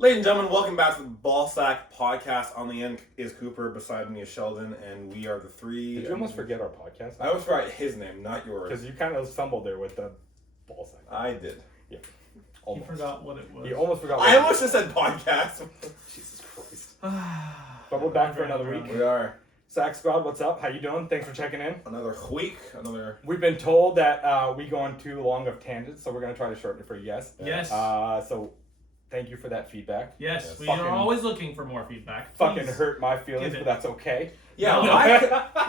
Ladies and gentlemen, welcome back to the Ballsack Podcast. On the end is Cooper, beside me is Sheldon, and we are the three. Did you almost forget our podcast? I almost forgot his name, not yours. Because you kind of stumbled there with the Ballsack. I did. Yeah. Almost. He forgot what it was. He almost forgot. I almost just said podcast. Jesus Christ. But we're back for another week. We are. Sack Squad, what's up? How you doing? Thanks for checking in. Another week. We've been told that we go on too long of tangents, so we're going to try to shorten it for you guys. Yes. So thank you for that feedback. Yes, we are always looking for more feedback. Fucking hurt my feelings, but that's okay. Yeah, No.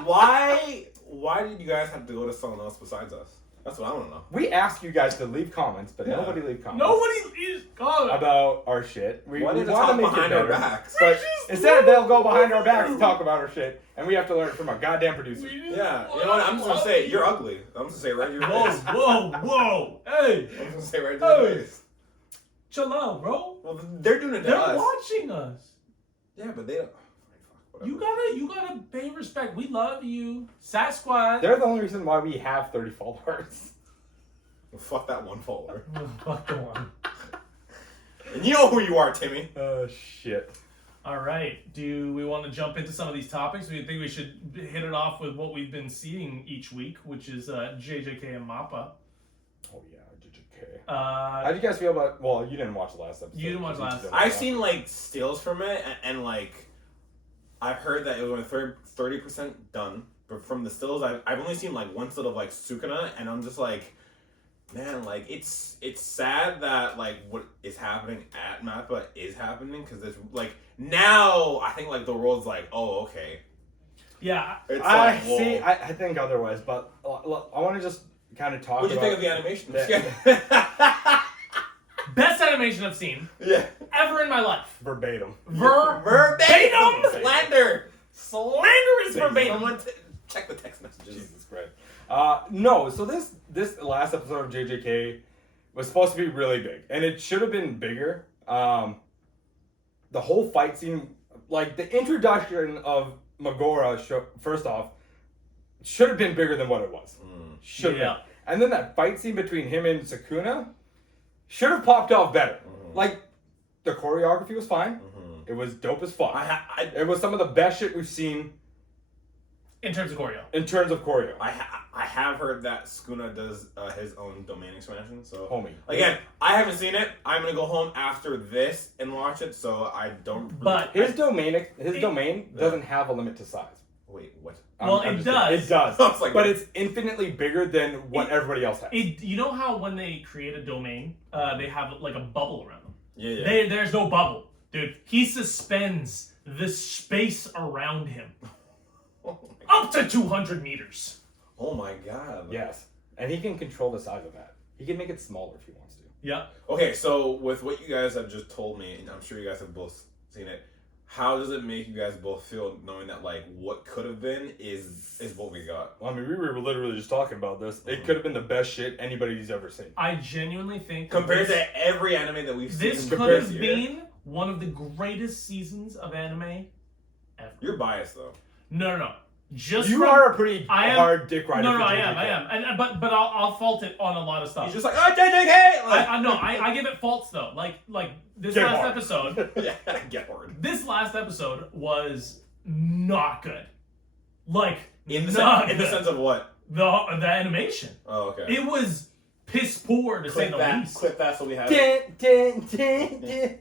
why did you guys have to go to someone else besides us? That's what I want to know. We asked you guys to leave comments, but nobody leave comments. Nobody is about our shit. We want to talk make behind our backs. But instead they'll go behind our backs and talk about our shit, and we have to learn it from our goddamn producer. Yeah, you know what? I'm just gonna say you're ugly. I'm just gonna say right in your face. Whoa! Hey! I'm just gonna say right in your face. Chill out, bro. Well, they're doing it to us. They're watching us. Yeah, but they don't. You gotta pay respect. We love you, Sasquatch. They're the only reason why we have 30 followers. Well, fuck that one follower. Fuck the one. And you know who you are, Timmy. Oh shit. All right. Do we want to jump into some of these topics? We think we should hit it off with what we've been seeing each week, which is JJK and Mappa. Oh yeah, JJK. How do you guys feel about? Well, you didn't watch the last episode. You didn't watch the last episode. I've seen like stills from it, and like I've heard that it was only 30% done. But from the stills, I've only seen like one still of like Sukuna, and I'm just like, man, like it's sad that like what is happening at Mappa is happening, because it's like now I think like the world's like, oh okay. Yeah, it's I like, see. I think otherwise, but I want to just kind of talk. What do you think of the animation? Best animation I've seen. Yeah. Ever in my life. Verbatim. Verbatim. Slanderous verbatim. Someone check the text messages. Jesus Christ. No. So this last episode of JJK was supposed to be really big, and it should have been bigger. The whole fight scene, like the introduction of Megora, first off, should have been bigger than what it was. Should have. Been. And then that fight scene between him and Sukuna should have popped off better. Like, the choreography was fine. It was dope as fuck. It was some of the best shit we've seen. In terms of choreo. I have heard that Sukuna does his own domain expansion, so... Homie. Again, I haven't seen it. I'm gonna go home after this and watch it, so I don't... But... His domain doesn't have a limit to size. Wait, what? Well, it does. It does. Like, but it's infinitely bigger than what everybody else has. You know how when they create a domain, they have like a bubble around them? Yeah. There's no bubble. Dude, he suspends the space around him. Up to 200 meters. Oh my god. Yes. And he can control the size of that. He can make it smaller if he wants to. Yeah. Okay, so with what you guys have just told me, and I'm sure you guys have both seen it, how does it make you guys both feel knowing that like what could have been is what we got? Well, I mean, we were literally just talking about this. It could have been the best shit anybody's ever seen. I genuinely think compared to every anime that we've seen. This could have been one of the greatest seasons of anime ever. You're biased though. No. You are a pretty hard dick rider. No, I am. But I'll fault it on a lot of stuff. He's just like, oh, JJK! I give it faults though. Like this last episode. Yeah, get hard. This last episode was not good. Like in the sense of what? The animation. Oh, okay. It was piss poor to say the least. Clip that so we have.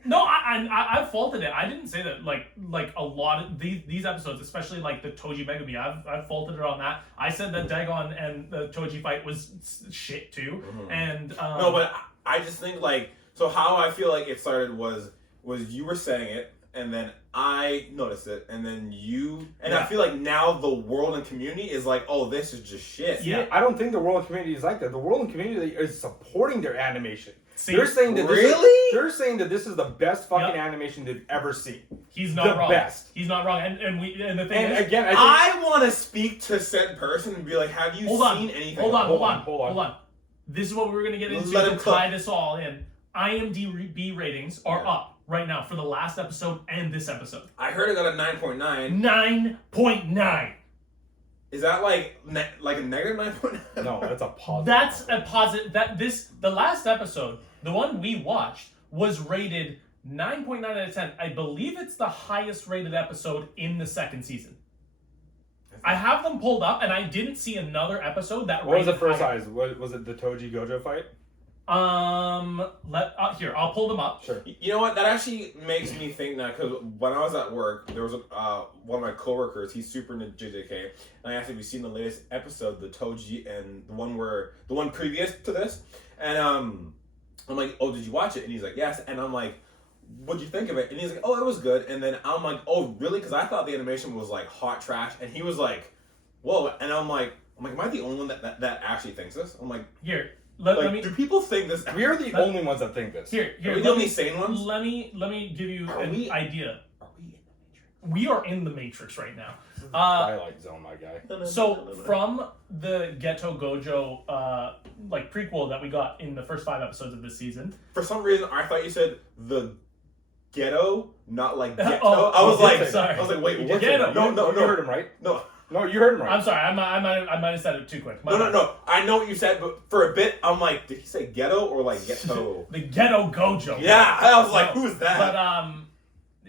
No, I faulted it. I didn't say that. Like a lot of these episodes, especially like the Toji Megumi, I've faulted it on that. I said that Dagon and the Toji fight was shit too. And no, but I just think like, so how I feel like it started was you were saying it, and then I noticed it, and then you, and I feel like now the world and community is like, oh, this is just shit. Yeah, I don't think the world and community is like that. The world and community is supporting their animation. See, they're saying that they're saying that this is the best fucking animation they've ever seen. He's not wrong. Best. He's not wrong. And the thing is, again, I want to speak to said person and be like, have you seen anything? Hold on. This is what we were gonna get into to tie this all in. IMDb ratings are up right now for the last episode and this episode. I heard it got a 9.9. 9.9. Is that like a negative 9.9? No, that's a positive. That's a positive. The last episode, the one we watched, was rated 9.9 out of 10. I believe it's the highest rated episode in the second season. I have them pulled up, and I didn't see another episode that. What was the first higher. size? Was it the Toji Gojo fight? Here, I'll pull them up. Sure. You know what? That actually makes me think now, because when I was at work, there was one of my coworkers. He's super into JJK, and I asked if you've seen the latest episode, the Toji, and the one previous to this. And I'm like, oh, did you watch it? And he's like, yes. And I'm like, what'd you think of it? And he's like, oh, it was good. And then I'm like, oh, really? Because I thought the animation was like hot trash. And he was like, whoa. And I'm like, am I the only one that actually thinks this? I'm like, Here. Let me. Do people think this? We are the only ones that think this. Here. Are we the only sane ones? Let me give you an idea. Are we in the Matrix? We are in the Matrix right now. Twilight Zone, my guy. So from the Ghetto Gojo like prequel that we got in the first 5 episodes of this season, For some reason, I thought you said the ghetto, not like ghetto. Oh, I was like, sorry. I was like, wait, what's Ghetto. it? No, You heard him right. No, you heard him right. I'm sorry, I might have said it too quick. My bad. No. I know what you said, but for a bit, I'm like, did he say ghetto or like ghetto? The Ghetto Gojo. Yeah, I was like, No, who's that? But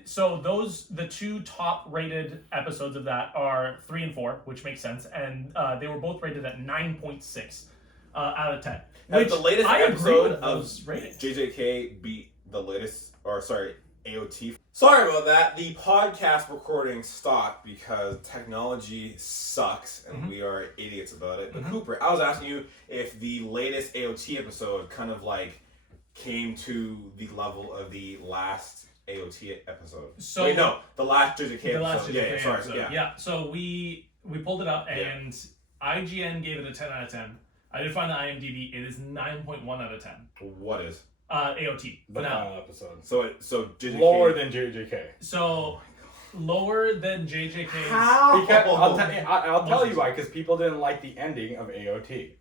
so the 2 top rated episodes of that are 3 and 4, which makes sense, and they were both rated at 9.6 out of 10. Has Which the latest I agree episode with of those ratings. JJK beat the latest, AOT. Sorry about that. The podcast recording stopped because technology sucks and we are idiots about it. But Cooper, I was asking you if the latest AOT episode kind of like came to the level of the last AOT episode. So wait, no, the last JJK the episode. last JJK sorry, episode. yeah. So we pulled it up, and IGN gave it a 10 out of 10. I did find the IMDb. It is 9.1 out of 10. What is? AOT. The Now, final episode. So JJK Lower than JJK. so lower than JJK's. How? Because I'll tell you why. Because people didn't like the ending of AOT.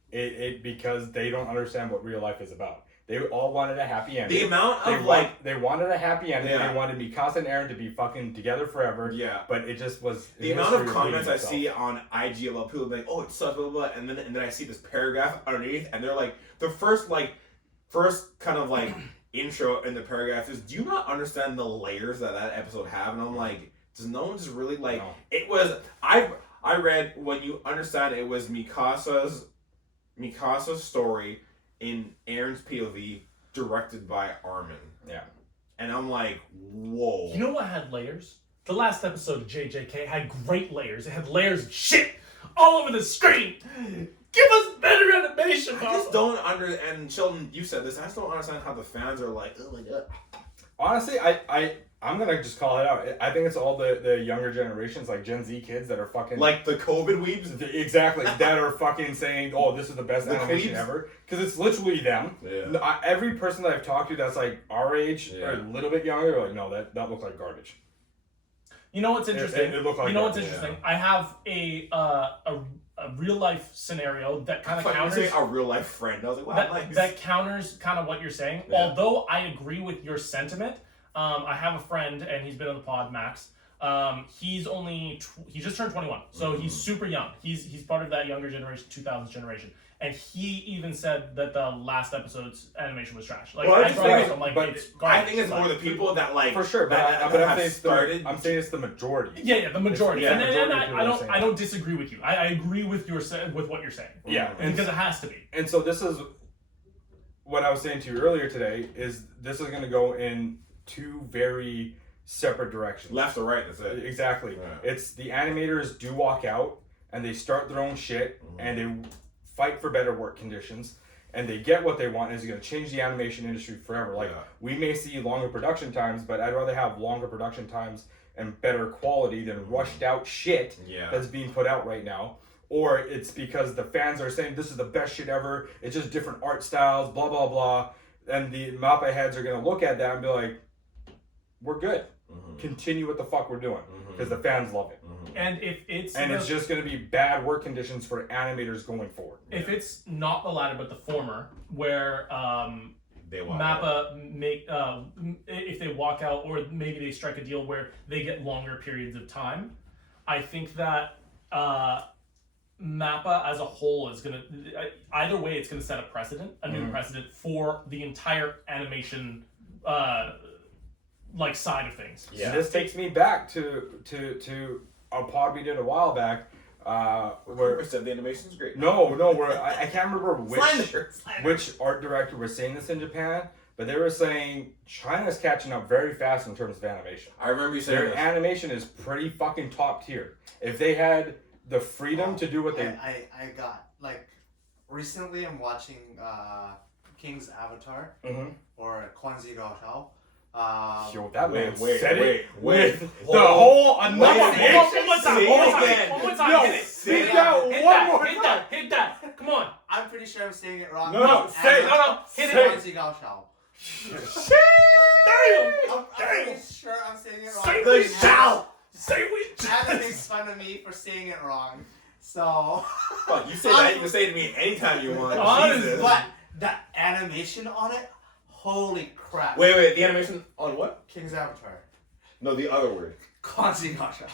Because they don't understand what real life is about. They all wanted a happy ending. The amount of they wanted a happy ending. Yeah. They wanted Mikasa and Eren to be fucking together forever. Yeah. But it just was. The amount of comments I see on IG about people being, oh, it sucks, blah, blah, blah, and then I see this paragraph underneath, and they're like, the first kind of like intro in the paragraph is, do you not understand the layers that episode have? And I'm like, does no one just really like? No. It was I read, when you understand it was Mikasa's story in Eren's POV, directed by Armin. Yeah. And I'm like, whoa. You know what had layers? The last episode of JJK had great layers. It had layers of shit all over the screen. Give us better animation, I just don't and Sheldon, you said this, I just don't understand how the fans are like, oh my god. Honestly, I'm gonna just call it out. I think it's all the younger generations, like Gen Z kids, that are fucking Like the COVID weebs? exactly that are fucking saying, "Oh, this is the best The animation queebs? ever," because it's literally them. Yeah. Every person that I've talked to that's like our age or a Yeah. little bit younger, are like, no, that looked like garbage. You know what's interesting? It looked like you know what's garbage. interesting? I have a real life scenario that kind of I counters. say a real life friend. I was like, wow, nice. That counters kind of what you're saying. Yeah. Although I agree with your sentiment, I have a friend and he's been on the pod, Max. He's he just turned 21, so he's super young. He's part of that younger generation, 2000s generation, and he even said that the last episode's animation was trash. Like, Well, I brought it up, but- I'm like, but it's I garbage. think it's more the people that like For sure, but that I'm have saying started. I'm saying it's the majority. Yeah, the majority. Yeah, and majority of I people are saying don't disagree with you. I agree with with what you're saying. Yeah, and Because it has to be. And so this is what I was saying to you earlier today. Is this is going to go in 2 very separate directions. Left or right, that's it. Exactly. Yeah. It's the animators do walk out and they start their own shit and they fight for better work conditions and they get what they want, and it's going to change the animation industry forever. Like, we may see longer production times, but I'd rather have longer production times and better quality than rushed out shit that's being put out right now. Or it's because the fans are saying this is the best shit ever, it's just different art styles, blah blah blah, and the Mappa heads are going to look at that and be like, we're good. Continue what the fuck we're doing, because the fans love it. And if it's It's just going to be bad work conditions for animators going forward. if it's not the latter but the former, where They walk Mappa make if they walk out, or maybe they strike a deal where they get longer periods of time, I think that Mappa as a whole is gonna either way it's gonna set a precedent, a new precedent for the entire animation like side of things. Yeah. And this takes me back to a pod we did a while back. Where said the animation's great. where I can't remember Slander. which art director was saying this in Japan, but they were saying China's catching up very fast in terms of animation. I remember you saying Their this. animation is pretty fucking top tier. If they had the freedom to do what they I got like recently I'm watching King's Avatar or Kwanzi Gao Shao. Yo, that man wait, said wait, it wait. with Hold the on. whole Wait, another wait, One more time. Yo, Hit it. speak that Hit one that. more Hit time. that. Hit that. Come on. I'm pretty sure I'm saying it wrong. No, say it. No, hit Say it. it. Kwanzi Gao Shao. Damn. I'm pretty sure I'm saying it wrong. Say The we shall. Say we Anna makes fun of me for saying it wrong. So, Fuck, you say that. You can say it to me anytime you want. Honest, Jesus. but the animation on it, holy crap. Wait. The animation on what? King's Avatar. No, the other word. Kwanzi Gao Shao.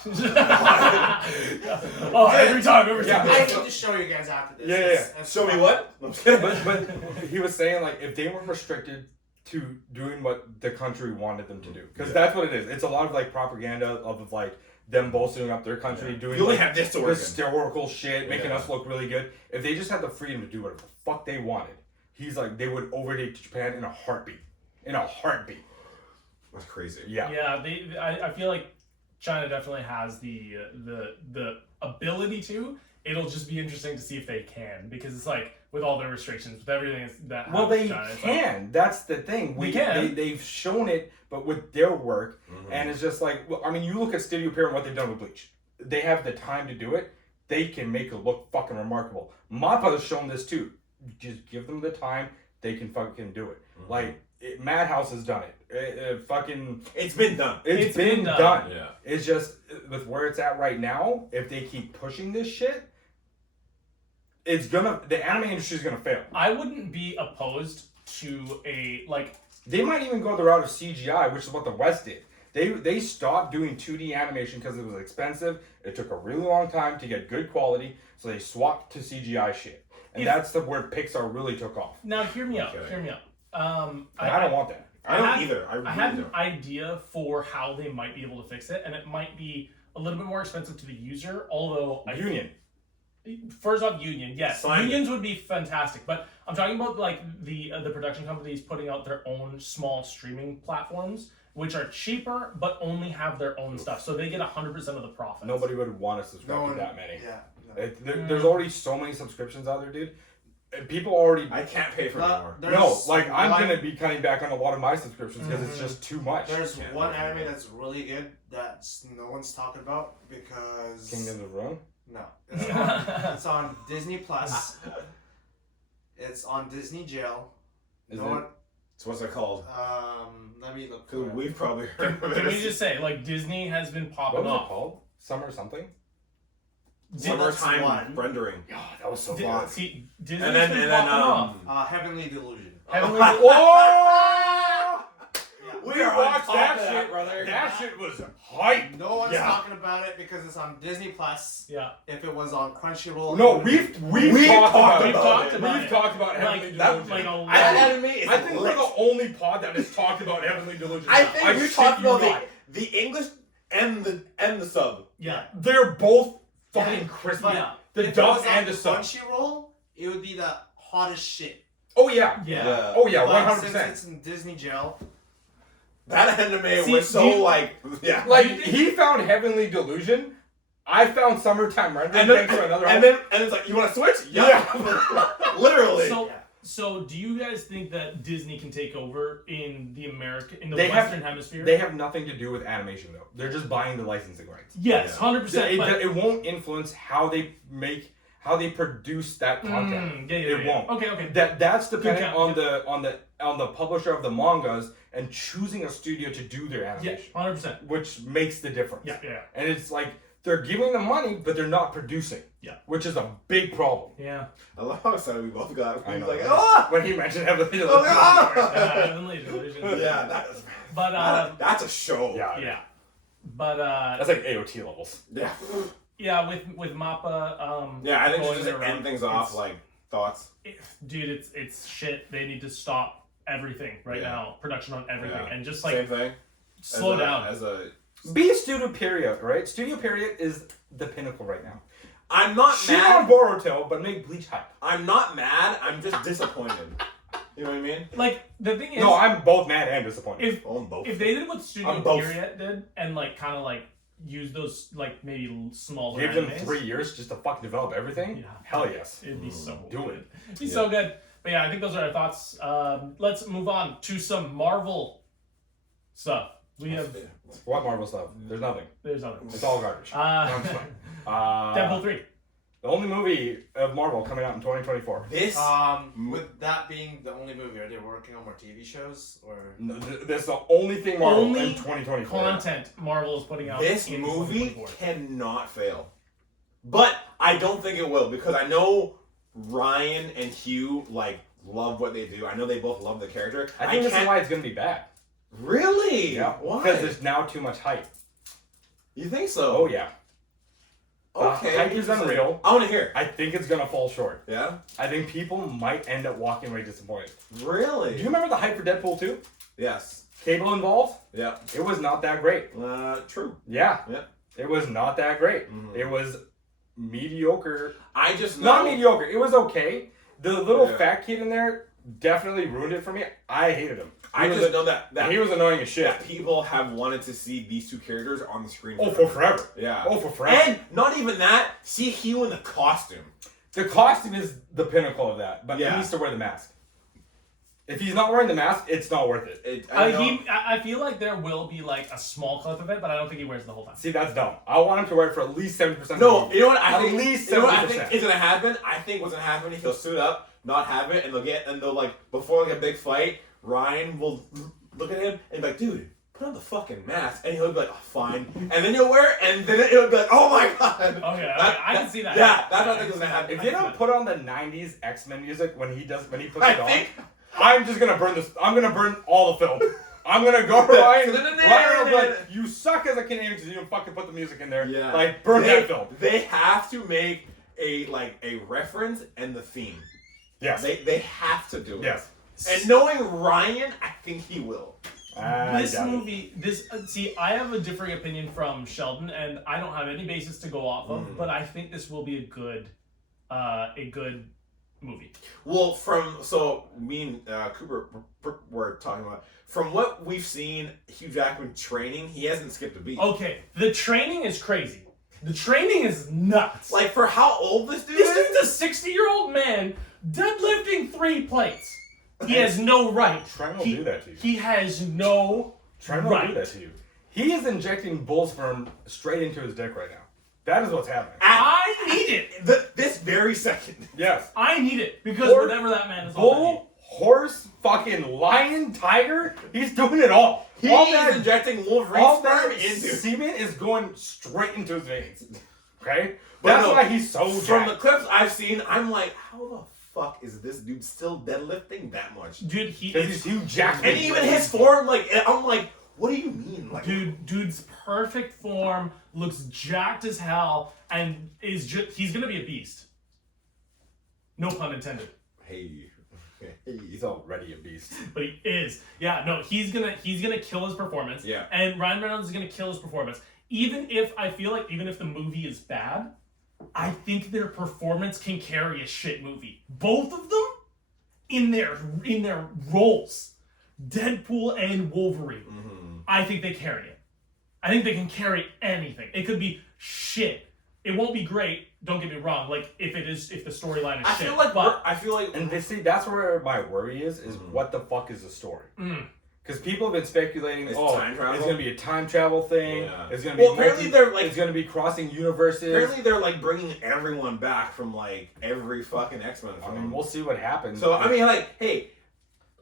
Oh, every time. Yeah. I need to show you guys after this. Yeah. It's Show me fun. what? but he was saying like if they weren't restricted to doing what the country wanted them to do, because that's what it is. It's a lot of like propaganda of like them bolstering up their country, doing You only like, have this to work in. historical shit, making Yeah. us look really good. If they just had the freedom to do whatever the fuck they wanted, he's like they would overtake Japan in a heartbeat. That's crazy. Yeah. Yeah, I feel like China definitely has the ability to. It'll just be interesting to see if they can, because it's like with all their restrictions, with everything that Well, happens they in China, it's can. That's the thing. They can. They've shown it, but with their work, and it's just like, well, I mean, you look at Studio Pier and what they've done with Bleach. They have the time to do it. They can make it look fucking remarkable. Mappa has shown this too. Just give them the time, they can fucking do it. Like Madhouse has done it. It's been done. It's been done. Yeah. It's just with where it's at right now. If they keep pushing this shit, the anime industry is gonna fail. I wouldn't be opposed to a They might even go the route of CGI, which is what the West did. They stopped doing 2D animation because it was expensive. It took a really long time to get good quality, so they swapped to CGI shit. And that's where Pixar really took off. Now hear me out. Okay. Hear me out. And I don't want that. I don't either. I I really had an don't. idea for how they might be able to fix it, and it might be a little bit more expensive to the user. Although Union. First off, union, yes, Slime. unions would be fantastic. But I'm talking about like the production companies putting out their own small streaming platforms, which are cheaper but only have their own stuff, so they get 100% of the profits. Nobody would want to subscribe No to one, that many. Yeah. No. There's already so many subscriptions out there, dude. And people already. I can't pay for it anymore. No, like I'm one- gonna be cutting back on a lot of my subscriptions because it's just too much. There's Can't one do anime that. that's really good that no one's talking about because Kingdoms of Ruin. no, it's on Disney Plus. It's on Disney Jail. Is No it? one, So what's it called? let me look. Because for it. we've probably heard of it. Can we just say, like, Disney has been What popping was it off. called? Summer something. Summertime one. rendering. Oh, that was so Di- fun. See, Disney's And then, been and then, popping off. Heavenly Delusion. Heavenly Oh! We We are on watched top that of that, shit, brother. That shit was hype. No one's Yeah. talking about it because it's on Disney Plus. Yeah. If it was on Crunchyroll, No, it would we've We've talked talked about We've it. talked about We've it. talked about Heavenly Like, Delusion. like a lot. That anime is I think lit. we're the only pod that has talked about Heavenly Delusion. I think we shit talked you about not. the English and the sub. Yeah. They're both fucking Yeah, crispy. Yeah. The if dub it was and on the sub. Crunchyroll, it would be the hottest shit. Oh yeah. Yeah. Oh yeah, But 100%. since it's in Disney Jail, That anime See, was so you- like, yeah. Like he found Heavenly Delusion, I found Summertime Rendering. And then, Thanks for another. and it's like, you want to switch? Yeah. Literally. So, Yeah. so do you guys think that Disney can take over in the They have- Western Hemisphere? They have nothing to do with animation though. They're just buying the licensing rights. Yes, Yeah. 100%. It, but, it won't influence how they produce that content. It won't. Okay. That's dependent count. on the publisher of the mangas and choosing a studio to do their Yeah, animation, 100%. which makes the difference. Yeah. And it's like they're giving them money, but they're not producing. Yeah. Which is a big problem. Yeah. I love how excited we both got. I He was know. like, ah! When he mentioned Heavenly Oh, Delusion. yeah. Heavenly Delusion. Yeah, that is, But that's a show. Yeah. yeah. But That's like AOT levels. Yeah. yeah, with Mappa Yeah, I think going just to their end route, things off, it's- like, thoughts. dude, it's shit. They need to stop everything right Yeah. now. Production on everything. Yeah. And just like Same thing. Slow down. As a Be Studio Period, right? Studio Period is the pinnacle right now. I'm not Shit mad. on Boruto, but make Bleach hype. I'm not mad. I'm just disappointed. You know what I mean? Like the thing is, No, I'm both mad and disappointed. if they did what Studio I'm both. Period did and like kind of like use those like maybe smaller Give them animes, 3 years just to fucking develop everything? Yeah. Hell yes. it'd be so Do good. it. It'd be so good. But yeah, I think those are our thoughts. Let's move on to some Marvel stuff. We have What Marvel stuff? There's nothing. there's other. It's all garbage. No, I'm just playing. Deadpool 3. The only movie of Marvel coming out in 2024. This. With that being the only movie, are they working on more TV shows or? No, that's the only thing Marvel Only in 2024. Content Marvel is putting out. This in movie 2024. cannot fail. But I don't think it will because I know Ryan and Hugh like love what they do. I know they both love the character. I think this is why it's gonna be bad. Really? Yeah. Why? Because there's now too much hype. You think so? Oh yeah. Okay. Hype is unreal. I want to hear. I think it's gonna fall short. Yeah. I think people might end up walking away disappointed. Really? Do you remember the hype for Deadpool 2? Yes. Cable involved? Yeah. It was not that great. True. Yeah. Yeah. It was not that great. Mhm. It was mediocre. I just know. Not mediocre. It was okay. The little Yeah. fat kid in there definitely ruined it for me. I hated him. I just know that He was annoying as shit. that people have wanted to see these two characters on the screen. Oh, for forever. Yeah. Oh, for forever. And not even that. See Hugh in the costume. The costume is the pinnacle of that, but Yeah. he needs to wear the mask. If he's not wearing the mask, it's not worth it. I feel like there will be like a small clip of it, but I don't think he wears it the whole time. See, that's dumb. I want him to wear it for at least 70%. No, of the you know what I At think? least you know what I 70%. think is gonna happen? I think what's gonna happen? He'll suit up, not have it, and they'll like before like a big fight. Ryan will look at him and be like, "Dude, put on the fucking mask," and he'll be like, "Oh, fine," and then he'll wear it, and then it'll be like, "Oh my god." Okay, I can see that. Yeah, that's what I think is gonna happen. If they don't put on the 90s X-Men music when he puts I it on, think. I'm just gonna burn this. I'm gonna burn all the film. I'm gonna go to Ryan. Ryan will be like, "You suck as a Canadian because you didn't fucking put the music in there." Yeah. Like, burn that film. They have to make a reference and the theme. Yes. They have to do it. Yes. And knowing Ryan, I think he will. This movie, see, I have a differing opinion from Sheldon, and I don't have any basis to go off of, but I think this will be a good movie. Well, me and Cooper were talking about, from what we've seen Hugh Jackman training, he hasn't skipped a beat. Okay, the training is crazy. The training is nuts. Like, for how old this dude This is? dude's a 60-year-old man deadlifting 3 plates. He has no right. Trent will do that to you. He has no Trent will right. do that to you. He is injecting bull sperm straight into his dick right now. That is what's happening. I need it. This very second. Yes. I need it because Horse, whatever that man is. Bull, horse, fucking lion, tiger. He's doing it all. He all is that, injecting Wolverine all sperm that into. semen is going straight into his veins. Okay? But That's no, why he's so From the jacked. clips I've seen, I'm like, how the fuck is this dude still deadlifting that much? Dude, Because he's Hugh Jackman. And even his form, like, I'm like, what do you mean? Like, dude's perfect form, looks jacked as hell, and he's gonna be a beast. No pun intended. hey. He's already a beast. But he is. Yeah, no, he's gonna kill his performance. Yeah. And Ryan Reynolds is gonna kill his performance. Even if the movie is bad, I think their performance can carry a shit movie. Both of them in their roles. Deadpool and Wolverine. Mm-hmm. I think they carry it. I think they can carry anything. It could be shit. It won't be great, don't get me wrong, like if the storyline is shit. I feel like And see, that's where my worry is what the fuck is the story? Because people have been speculating, It's oh, time travel? it's going to be a time travel thing. Yeah. It's going to be apparently they're like, it's going to be crossing universes. apparently they're like bringing everyone back from like every fucking X-Men I film. mean, we'll see what happens. So I mean, like, hey,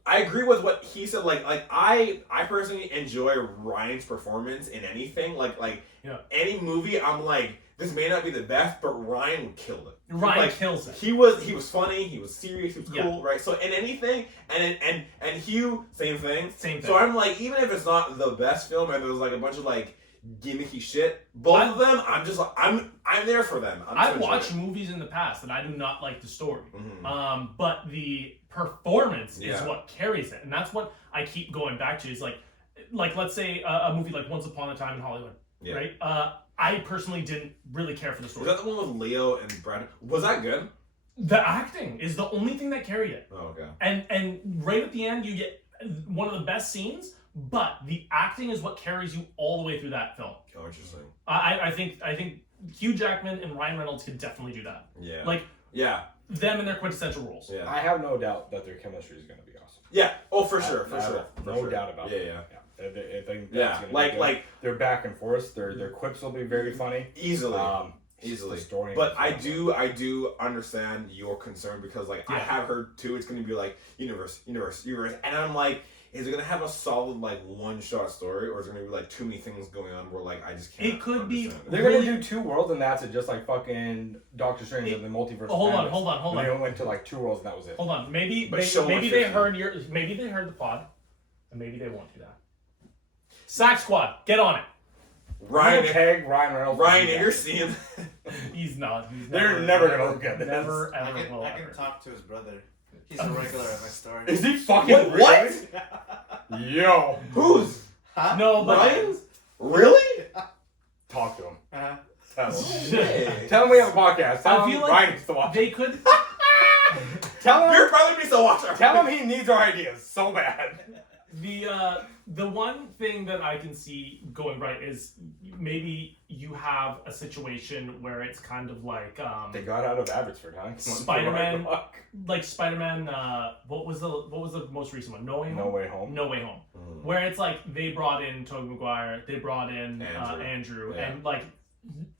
I agree with what he said. Like I personally enjoy Ryan's performance in anything. Like Yeah. any movie, I'm like, this may not be the best, but Ryan killed it. Ryan kills it. He was funny. He was serious. He was Yeah. cool, right? So in anything, and Hugh, same thing. Same thing. So I'm like, even if it's not the best film, and there's like a bunch of like gimmicky shit, both of them, I'm just like, I'm there for them. I've watched movies in the past and I do not like the story. Mhm. But the performance is Yeah. what carries it. And that's what I keep going back to is like like let's say a movie like Once Upon a Time in Hollywood, Yeah. right? I personally didn't really care for the Was story. that the one with Leo and Brad? Was that good? The acting is the only thing that carried it. Oh, okay. And right at the end, you get one of the best scenes, but the acting is what carries you all the way through that film. Oh, interesting. I think Hugh Jackman and Ryan Reynolds could definitely do that. Yeah. Like Yeah. them and their quintessential roles. Yeah. I have no doubt that their chemistry is going to be awesome. Yeah. Oh, for sure. No doubt about Yeah, it. yeah. I think that's Yeah. gonna be Like good. like Their back and forth, their quips will be very funny. easily. The story But is I awesome. do understand your concern because like I Yeah. have heard too it's gonna be like universe, and I'm like, is it gonna have a solid like one shot story or is there gonna be like too many things going on where like I just can't It could be- understand it? They're Really? gonna do 2 worlds and that's it, just like fucking Doctor Strange and the Multiverse. Oh, hold of on, Madness. hold on. They only went to like 2 worlds and that was it. Hold on. Maybe But show maybe us they your heard maybe they heard the pod, and maybe they won't do that. Sack Squad, get on it. Ryan tag Ryan Reynolds. Ryan, you're seeing. He's not. He's They're never gonna look at this. Never I ever will. can ever. talk to his brother. He's a regular at my store. Is he fucking What? really? Yo, Who's Huh? No, but Ryan? Really? talk to him. Uh-huh. Tell him. Shit. Tell him we have a podcast. Tell I him feel like Ryan needs to watch. they could. Tell Your him. brother needs to watch our. Tell him he needs our ideas so bad. The one thing that I can see going right is maybe you have a situation where it's kind of like They got out of Abbotsford, huh? Spider-Man. Like Spider-Man. What was the most recent one? No Way Home. No Way Home. No Way Home. Where it's like they brought in Tobey Maguire, they brought in Andrew, Yeah. and like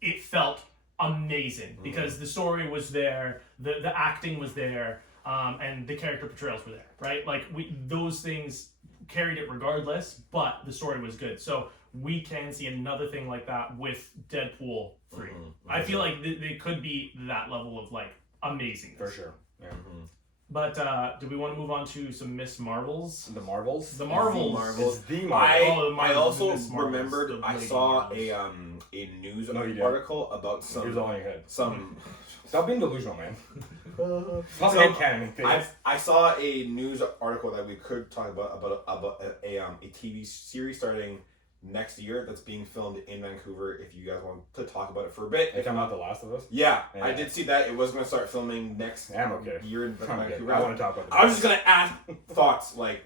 it felt amazing because the story was there, the acting was there, and the character portrayals were there, right? Like those things carried it regardless, but the story was good. So we can see another thing like that with Deadpool 3. I feel like they could be that level of like amazing For sure. Yeah. But do we want to move on to some Miss Marvels? The Marvels. The Marvels. It's the Marvels. I also Miss Marvels, remembered the I Lady saw Marvels. a news No, you didn't. article about Here's all in your head. some Stop being delusional, man. Stop So, head cannoning things. I saw a news article that we could talk about a TV series starting next year that's being filmed in Vancouver. If you guys want to talk about it for a bit, They come out The Last of Us. yeah, Yeah. I did see that it was going to start filming next Yeah, I'm okay. year in I'm okay. Vancouver. I want to talk about I was just gonna ask thoughts like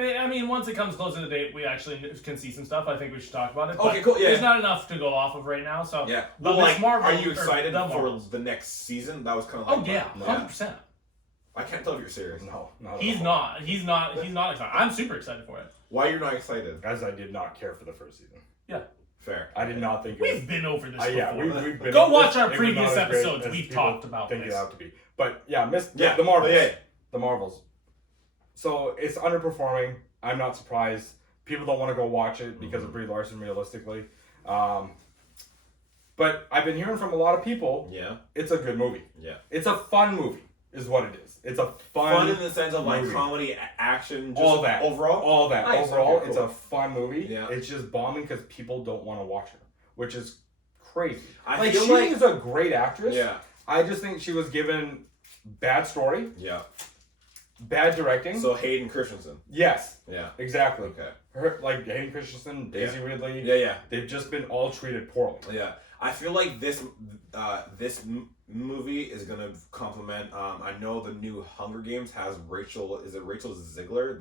I mean, once it comes closer to the date, we actually can see some stuff. I think we should talk about it. Okay, but cool, yeah. There's not enough to go off of right now, so yeah. But Well, Miss like, Marvel, are you or excited the for Marvels. the next season? That was kind of Oh like yeah, my- 100%. I can't tell if you're serious. No, He's not. He's not excited. I'm super excited for it. Why you're not excited? As I did not care for the first season. Fair. I did not think it We've been over this was. Yeah, before. we've been. Go watch our it was previous not as great episodes. as We've people talked about think this. it out to be. But yeah, Yeah, the Marvels. Yeah. The Marvels. So it's underperforming. I'm not surprised. People don't want to go watch it because of Brie Larson, realistically. But I've been hearing from a lot of people. Yeah. It's a good movie. Yeah. It's a fun movie, is what it is. It's a Fun in the sense of like movie. comedy, action, just All that. overall. All that. Nice, Overall, okay, it's cool. a fun movie. Yeah. It's just bombing because people don't want to watch her, which is crazy. I She feel like is a great actress. yeah, I just think she was given bad story, yeah. bad directing. So Hayden Christensen. Yes, Yeah. exactly. Okay. Her, like Hayden Christensen, Daisy Ridley, Yeah. they've just been all treated poorly. Yeah. I feel like this movie is gonna complement. I know the new Hunger Games has Rachel. Is it Rachel Ziegler?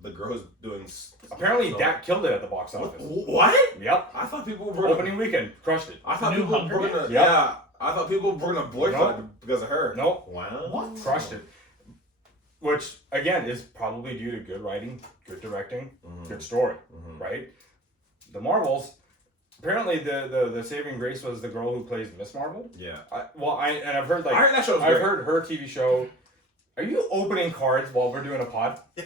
The girl who's doing. Apparently, so- that killed it at the box office. What? Yep. I thought people were gonna, Opening weekend, crushed it. I thought New people Hunger were gonna. Games? Yep. Yeah. I thought people were gonna boycott it because of her. Nope. Wow. What? Crushed it. Which, again, is probably due to good writing, good directing, good story, right? The Marvels, apparently the saving grace was the girl who plays Miss Marvel. Yeah. I've heard like I heard that show's I've great. heard her TV show. Are you opening cards while we're doing a pod? Yeah.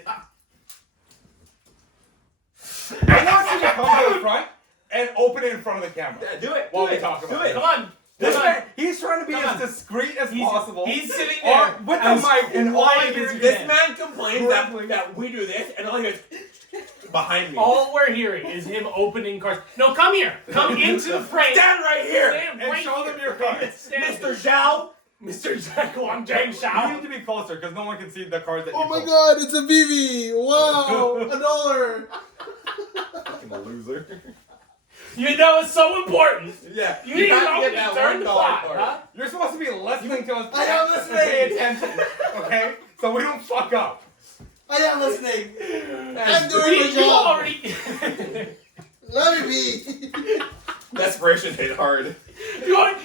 I want you to come to the front and open it in front of the camera. Yeah, do it. While do we it, talk about do it. Come on. This Come on. man, he's trying to be Come as on. discreet as possible. He's sitting Or there with the as mic and all I quiet hear as is you This can. man complains that we do this, and all he goes behind me. All we're hearing is him opening cards. No, come here. Come into the frame. Stand right here, Stand and right show here. them your cards. Stand Mr. Zhao. Mr. Jekyll, I'm James You Shaw. need to be closer because no one can see the cards that you Oh my pull. god, it's a BB! Wow! $1! Fucking loser. You know it's so important. Yeah. You didn't have to know get me that during the $1 plot, part. huh? You're supposed to be listening to us. I am and pay listening. attention, okay? So we don't fuck up. I am listening. I'm You doing my job. already. Let me be. Desperation hit hard.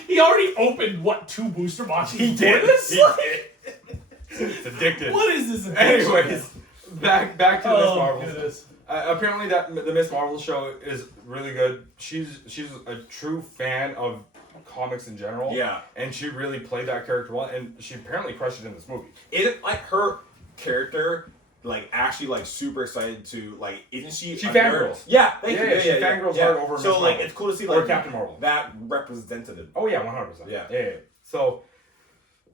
He already opened what 2 booster boxes? He for did. this? He did. It's addicted. What is this? Anyways, back to Miss Oh, Marvel. goodness. Apparently, the Miss Marvel show is really good. She's a true fan of comics in general. Yeah. And she really played that character well, and she apparently crushed it in this movie. Isn't like her character like actually like super excited to like? Isn't she? She a fangirls. nerd? Yeah, thank you. Yeah, she fangirls hard over So Miss like, Marvel. it's cool to see Or like Captain Marvel. that representative. Oh yeah, 100%. Yeah. So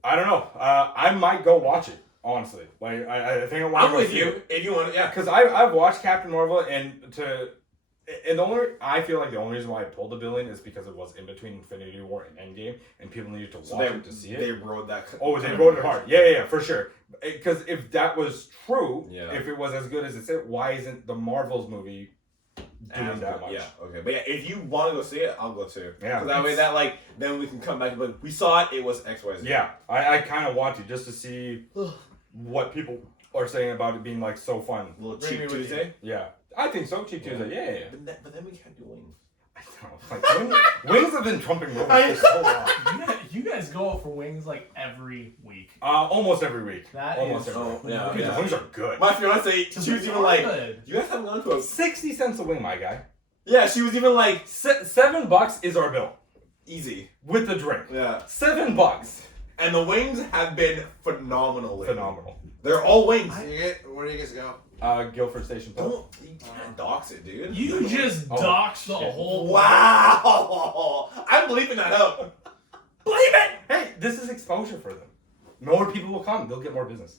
I don't know. I might go watch it. Honestly, like I think I want to I'm go with see you it. if you want. Yeah. Because I've watched Captain Marvel and the only I feel like the only reason why I pulled the billion is because it was in between Infinity War and Endgame and people needed to watch it to see it. They rode that. They wrote it hard. Yeah, for sure. Because if that was true, Yeah. if it was as good as it said, why isn't the Marvels movie doing that much? Yeah. Okay. But yeah, if you want to go see it, I'll go too. Yeah. 'Cause that way, that like then we can come back and be like, we saw it. It was X Y Z. Yeah, I kind of want to just to see what people are saying about it being like so fun. A little Bring me cheap with Tuesday. Yeah, I think so. Cheap Tuesday. Yeah. But then we can't do wings. I know. Like, wings have been trumping movies for so long. You guys go out for wings like every week. Almost every week. That Almost is- every Oh, week. yeah, Dude, yeah. the wings are good. My fiance, she was even like, Good. you guys haven't gone to a. 60 cents a wing, my guy. Yeah, she was even like $7 is our bill easy. with the drink. Yeah. $7. And the wings have been phenomenal. lately. Phenomenal. They're all wings. Where do you guys go? Guilford Station Pub. Don't you can't dox it, dude. You just Oh, doxed the shit. whole. Wow! I'm bleeping that up. Believe it. Hey, this is exposure for them. More people will come. They'll get more business.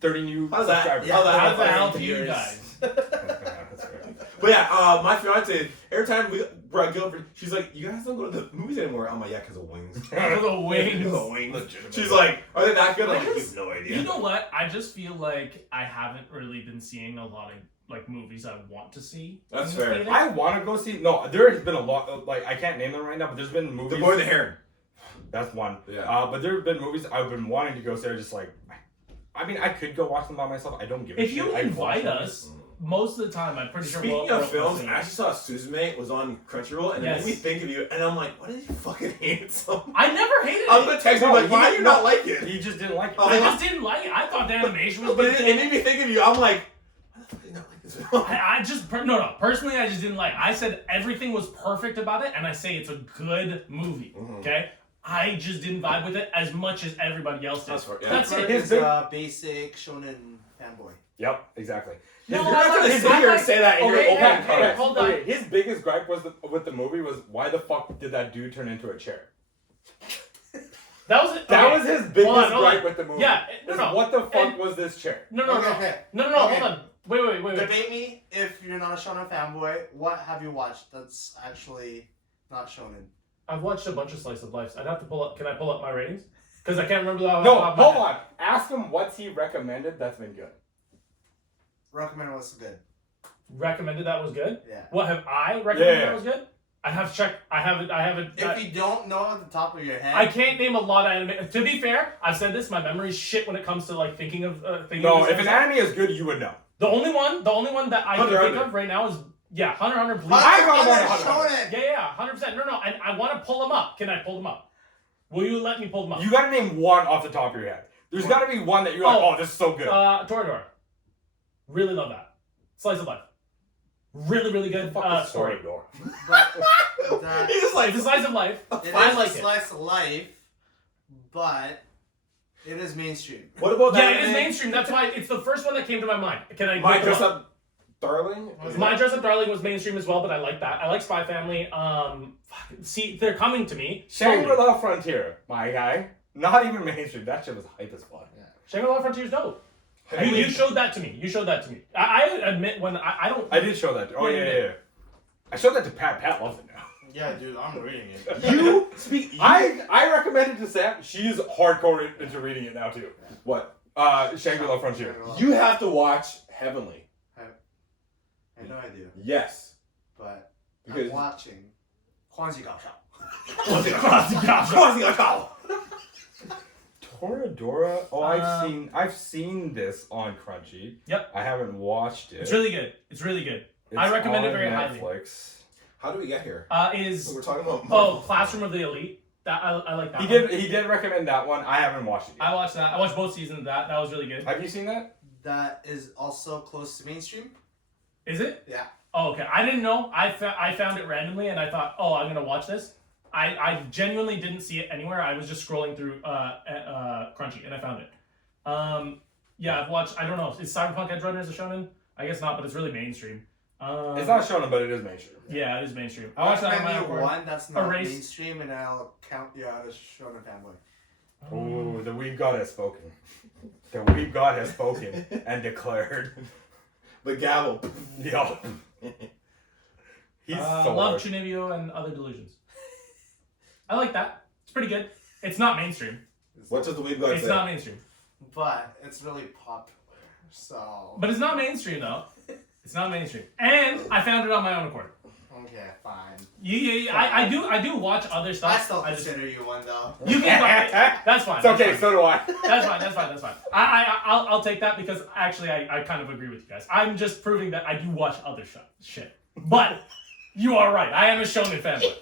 30 new How's that? subscribers. Yeah. How's the How hell about to you viewers? guys? That's fair. But yeah, my fiance, every time we're at Guilford, she's like, you guys don't go to the movies anymore. I'm like, yeah, because of wings. For the wings. Because of wings. She's like, are they that good? I'm like, you have no idea. You know what? I just feel like I haven't really been seeing a lot of like movies I want to see. That's in the fair. theater. I want to go see. No, there has been a lot. Like I can't name them right now, but there's been movies. The Boy and the Heron. That's one. Yeah. But there have been movies I've been wanting to go see. Just like, I mean, I could go watch them by myself. I don't give a If shit. you I'd watch invite them. us, most of the time I'm pretty sure Speaking we'll of films, see I it. actually saw Suzume was on Crunchyroll, and it Yes. made me think of you, and I'm like, why did you fucking hate it so much? I never hated I was it. gonna text you No, like, why do you not like it? He just didn't like it. Oh, I just didn't like it. I thought the animation was But good. it made me think of you. I'm like, why the fuck do you not like this film? I just no. Personally, I just didn't like it. I said everything was perfect about it, and I say it's a good movie. Mhm. Okay, I just didn't vibe with it as much as everybody else did. That's fair, yeah. That's it. His It's big- a basic shonen fanboy. Yep, exactly. No, You're not gonna sit here and say that in your Okay, open hey, comment. hold on. Okay, his biggest gripe was with the movie was why the fuck did that dude turn into a chair? That was it. That Okay. was his biggest Hold on, hold gripe on. with the movie. Yeah, Was, no. what the fuck And- was this chair? No, Okay. no, Okay. hold on. Wait. Debate me if you're not a shonen fanboy. What have you watched that's actually not shonen? I've watched a bunch of slice of lives. I'd have to pull up. Can I pull up my ratings? Because I can't remember that. No, hold on. Ask him what's he recommended that's been good. Recommend what's good. Recommended that was good. Yeah. What have I recommended Yeah. that was good? I have to check. I haven't. If you don't know at the top of your head, I can't name a lot of anime. To be fair, I've said this. My memory's shit when it comes to like thinking of thinking. No, of if this an kind of anime is good, you would know. stuff. The only one that I Hunter can think Hunter. of right now is Hunter Hunter Bleach. I got him on Hunter Hunter. shonen. Yeah, 100%. No, and I want to pull them up. Can I pull them up? Will you let me pull them up? You gotta name one off the top of your head. There's gotta be one that you're like, oh, this is so good. Toradora. Really love that. Slice of life. Really, really good story. But that, He's just like, It's a slice of life. it I is like a it. slice of life, but it is mainstream. what about Yeah, that? it is mainstream. That's why it's the first one that came to my mind. Can I? My look Dress it up? Up Darling? My Dress Up Darling was mainstream as well, but I like that. I like Spy Family. See, they're coming to me. slowly. Shangri-La Frontier, my guy. Not even mainstream. That shit was hype as fuck. Shangri-La Frontier's dope. You showed that to me. I admit when I don't. I did show that. Oh, Yeah, yeah. I showed that to Pat. Pat loves it now. Yeah, dude, I'm reading it. You speak. I recommended to Sam. She's hardcore into reading it now, too. What? Shangri-La Frontier. You have to watch Heavenly. I have no idea. Yes. but Because- I'm watching 欢喜搞笑. Toradora. Oh, I've seen this on Crunchy. Yep. I haven't watched it. It's really good. It's really good. It's I recommend it on very highly. Netflix. How do we get here? Is We're talking about. Classroom of the Elite. That I like that. He one. did recommend that one. I haven't watched it yet. I watched that. I watched both seasons of that. That was really good. Have you seen that? That is also close to mainstream. Is it? Yeah. Oh, okay. I didn't know. I found it randomly, and I thought, oh, I'm gonna watch this. I genuinely didn't see it anywhere. I was just scrolling through Crunchy, and I found it. Yeah, I've watched. I don't know. Is Cyberpunk Edge Runners a shonen? I guess not, but it's really mainstream. It's not shonen, but it is mainstream. Yeah, it is mainstream. I I'll watched that on my recommend own you accord. one that's not Erase. mainstream, and I'll count you out as shonen fanboy. Oh, the weeb god has spoken. The weeb god has spoken and declared. The gavel. Yo. He's so Love hard. Chunibyo and Other Delusions. I like that. It's pretty good. It's not mainstream. What does the weeb guy It's say? not mainstream. But it's really popular, so. But it's not mainstream though. It's not mainstream. And I found it on my own accord. Okay, fine. I do watch other stuff. I still just- consider you one though. You can. That's fine. It's okay, That's so do I. fine. That's fine. I'll take that because actually I kind of agree with you guys. I'm just proving that I do watch other shit. But you are right. I am a shonen fanboy.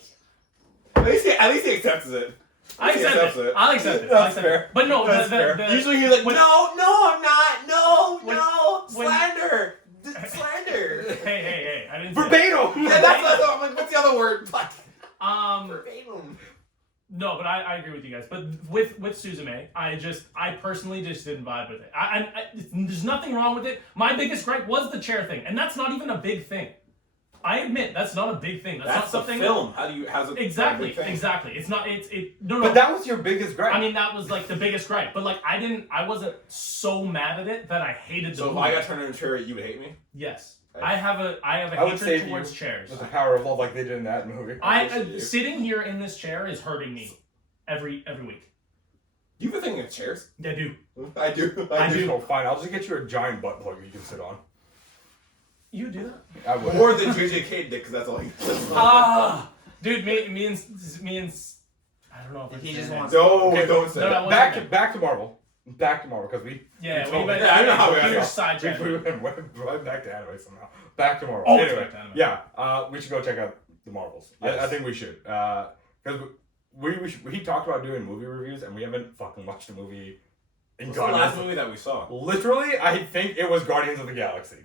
At least he accepts it. I accept it. I'll accept it. That's fair. But no, That's fair. Usually he's like, when- no, I'm not. No, when- when- slander. Slander. Hey, I didn't say that. Verbatim! Yeah, that's I'm like, what's the other word? Fuck. Verbatim. No, but I agree with you guys. But with Suzume, I personally just didn't vibe with it. There's nothing wrong with it. My biggest gripe was the chair thing, and that's not even a big thing. I admit that's not a big thing. That's not the something. film. How's it? Exactly. a big thing? It's not. No. But that was your biggest gripe. I mean, that was like the biggest gripe. But like, I wasn't so mad at it that I hated the So if movie. I got turned in a chair, you would hate me? Yes. Okay. I have a I would hatred save towards you chairs. with the power of love like they did in that movie. Sitting here in this chair is hurting me every week. You've been thinking of chairs? I do. I do. I do. Oh, fine. I'll just get you a giant butt plug you can sit on. You do that? I would. Or the JJK dick, because that's all he Dude, me and I don't know if He it's just his wants- name. No, Okay, don't say no, that. no, Back to Marvel. Back to Marvel, because we... Yeah, we went I know how we got huge here. sidetrack. We went right back to anime somehow. Back to Marvel. Oh, anyway, back to anime. yeah, we should go check out the Marvels. Yes. I think we should. Because we talked about doing movie reviews, and we haven't fucking watched a movie in What's the last God knows- movie that we saw? Literally, I think it was Guardians of the Galaxy.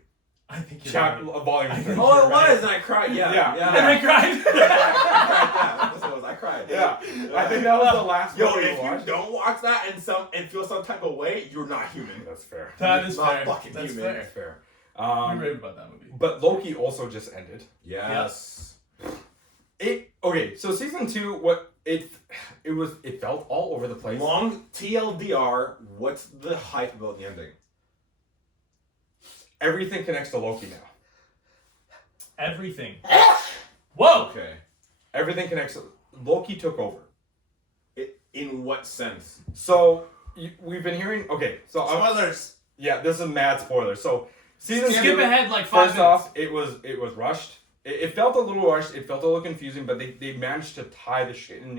I think you're Chapter right. Volume I 3. think- Oh, it right. was, and I cried. Yeah. Yeah. And I cried. That's what it was. I cried. Yeah, I think that was the last Yo, movie if we you watched. don't watch that and feel some type of way, you're not human. That's fair. That is Not fair. fucking That's human. fair. That's fair. We raved about that movie. But Loki also just ended. Yes. So season 2, it felt all over the place. Long TLDR. What's the hype about the ending? Everything connects to Loki now. Everything. Whoa! Okay. Everything connects. Loki took over. In what sense? So we've been hearing. Okay, so Spoilers. yeah, this is mad spoiler. So season Skip 2. ahead like 5 First minutes. off, it was rushed. It felt a little rushed. It felt a little confusing, but they managed to tie the shit in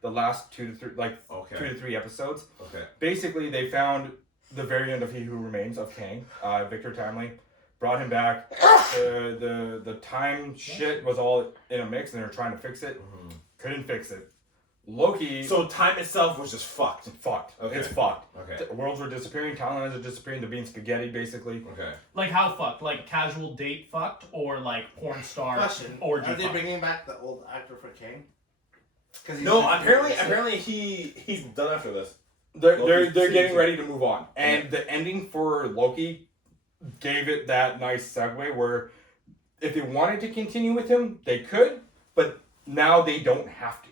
the last 2 to 3 episodes. Okay. Basically, they found the variant of He Who Remains of Kang, Victor Timely, brought him back. The time shit was all in a mix, and they were trying to fix it. Mm-hmm. Couldn't fix it. Loki. So time itself was just fucked. Fucked. Okay. It's fucked. Okay. The worlds were disappearing. Timelines are disappearing. They're being spaghetti, basically. Okay. Like how fucked? Like casual date fucked or like porn star Question. orgy Are they fucked? bringing back the old actor for King? No, apparently he's done after this. They're Loki's getting season. ready to move on, and the ending for Loki gave it that nice segue where if they wanted to continue with him, they could, but now they don't have to.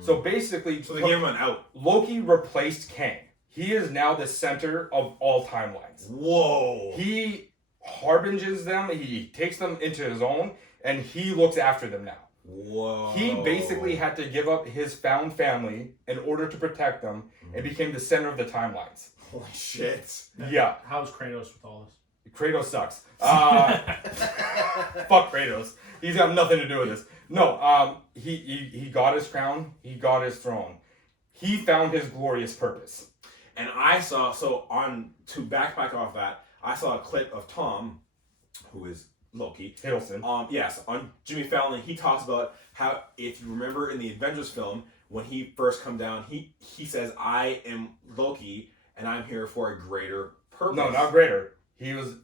So basically, So they gave him an out. Loki replaced Kang. He is now the center of all timelines. Whoa. He harbinges them. He takes them into his own, and he looks after them now. Whoa. He basically had to give up his found family in order to protect them, and became the center of the timelines. Holy shit. Yeah. How's Kratos with all this? Kratos sucks. Fuck Kratos. He's got nothing to do with this. No, he got his crown. He got his throne. He found his glorious purpose. And I saw, to backpack off that, I saw a clip of Tom, who is Loki. Hiddleston. Yes, on Jimmy Fallon, he talks about how, if you remember in the Avengers film, when he first come down, he says, I am Loki, and I'm here for a greater purpose. No, not greater. He was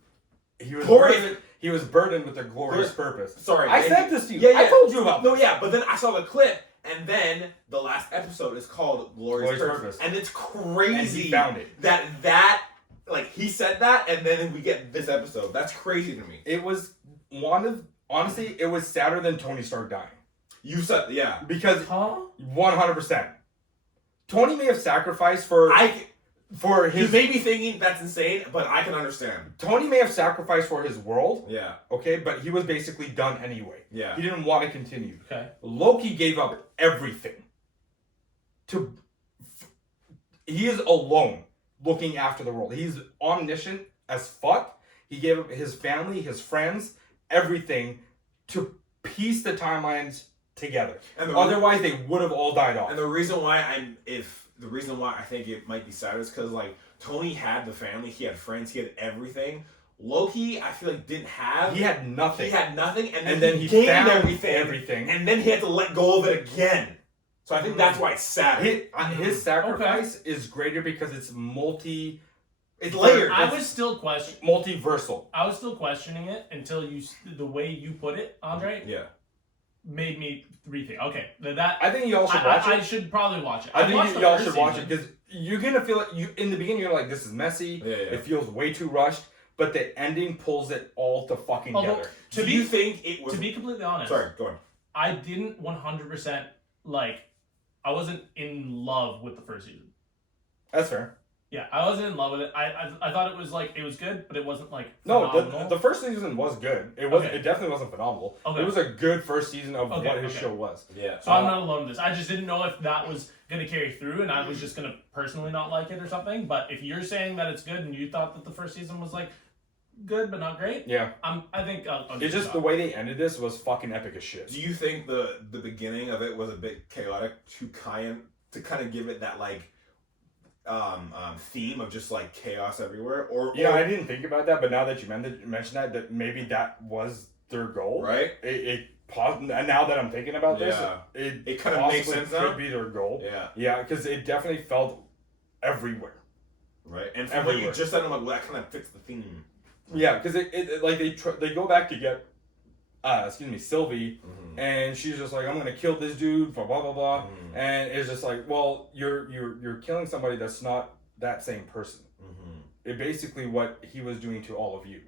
burdened with a glorious purpose. Sorry. I said this to you. Yeah. I told you about this. No, yeah, but then I saw the clip, and then the last episode is called Glorious Purpose. And it's crazy and he found it. that like, he said that, and then we get this episode. That's crazy to me. It was honestly, it was sadder than Tony Stark dying. You said, yeah. Because 100%. Tony may have sacrificed for his... You may be thinking that's insane, but I can understand. Tony may have sacrificed for his world. Yeah. Okay, but he was basically done anyway. Yeah. He didn't want to continue. Okay. Loki gave up everything. He is alone looking after the world. He's omniscient as fuck. He gave up his family, his friends, everything to piece the timelines together. And otherwise, they would have all died off. And the reason why I think it might be sad is because, like, Tony had the family, he had friends, he had everything. Loki, I feel like, didn't have. He had nothing. And then he gained everything. And then he had to let go of it again. So I think that's why it's sad. His sacrifice is greater because it's It's layered. I was still multiversal. I was still questioning it until the way you put it, Andre. Yeah. Made me rethink. Okay, I think y'all should watch it. I should probably watch it. I think y'all should watch it because you're gonna feel it. In the beginning, you're like, "This is messy. Yeah. It feels way too rushed." But the ending pulls it all to fucking together. Do you think it was? To be completely honest, sorry, go on. I didn't 100% I wasn't in love with the first season. That's fair. Yeah, I wasn't in love with it. I thought it was it was good, but it wasn't phenomenal. No, the first season was good. It was. Okay. It definitely wasn't phenomenal. Okay. It was a good first season of what his show was. Yeah. So I'm not alone in this. I just didn't know if that was gonna carry through, and I was just gonna personally not like it or something. But if you're saying that it's good, and you thought that the first season was good but not great, yeah, I think I'll it's just the way they ended this was fucking epic as shit. Do you think the beginning of it was a bit chaotic to kind of give it that theme of just chaos everywhere? Or I didn't think about that, but now that you mentioned that maybe that was their goal, right? And now that I'm thinking about this, it kind of makes sense. Could be their goal. Yeah, because it definitely felt everywhere. Right, and from what you just said, I'm like, well, that kind of fits the theme. Yeah, because they go back to get Sylvie, and she's just like, I'm gonna kill this dude for blah blah blah, and it's just like, well, you're killing somebody that's not that same person. It basically what he was doing to all of you.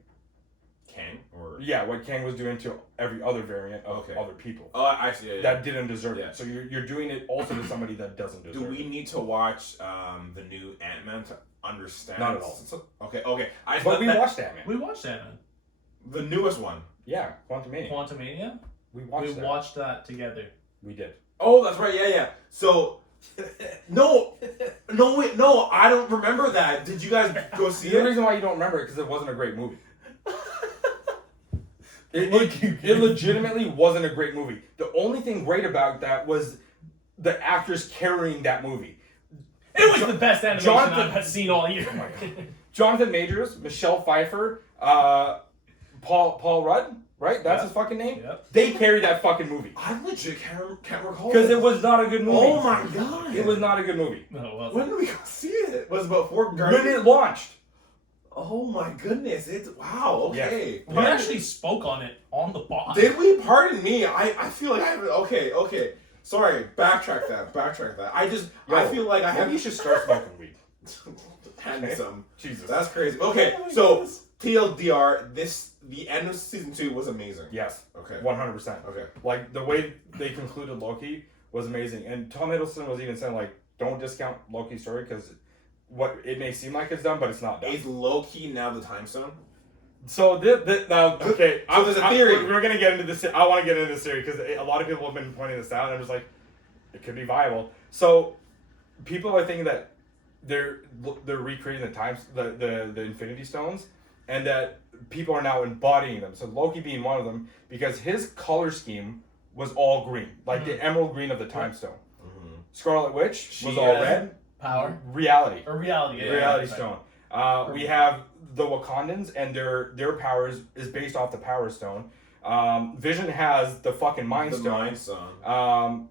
Kang, or what Kang was doing to every other variant of other people. Oh, I see. That didn't deserve it. So you're doing it also to somebody that doesn't deserve it. Do we need to watch the new Ant-Man to understand? Not at all. Okay. But we watched Ant-Man. We watched Ant-Man. The newest one. Yeah, Quantumania. We watched that together. We did. Oh, that's right. Yeah. So, no, I don't remember that. Did you guys go see it? The reason why you don't remember it because it wasn't a great movie. It legitimately wasn't a great movie. The only thing great about that was the actors carrying that movie. It was the best animation I've seen all year. Oh my God. Jonathan Majors, Michelle Pfeiffer, Paul Rudd, right? That's his fucking name? Yep. They carried that fucking movie. I legit can't recall. Because it was not a good movie. Oh my God. It was not a good movie. No, it wasn't. When did we go see it? It was about When it launched. Oh my goodness! It's wow. Okay, we actually spoke on it on the pod. Did we? Pardon me. I feel like I haven't. Okay. Sorry. Backtrack that. I feel like I have. Maybe you should start smoking weed. Hand me some. Jesus, that's crazy. Okay, so TLDR. The end of season 2 was amazing. Yes. Okay. 100%. Okay. Like the way they concluded Loki was amazing, and Tom Hiddleston was even saying don't discount Loki's story because. What it may seem like it's done, but it's not done. Is Loki now the time stone? So now, okay. So there's a theory. We're gonna get into this. I want to get into this theory because a lot of people have been pointing this out, and I'm just like, it could be viable. So people are thinking that they're recreating the Infinity Stones, and that people are now embodying them. So Loki being one of them, because his color scheme was all green, like the emerald green of the Time Stone. Scarlet Witch was all red. Power. Reality. Or reality. Yeah, Reality right. Stone. We have the Wakandans, and their powers is based off the Power Stone. Vision has the fucking Mind Stone. Mind Stone.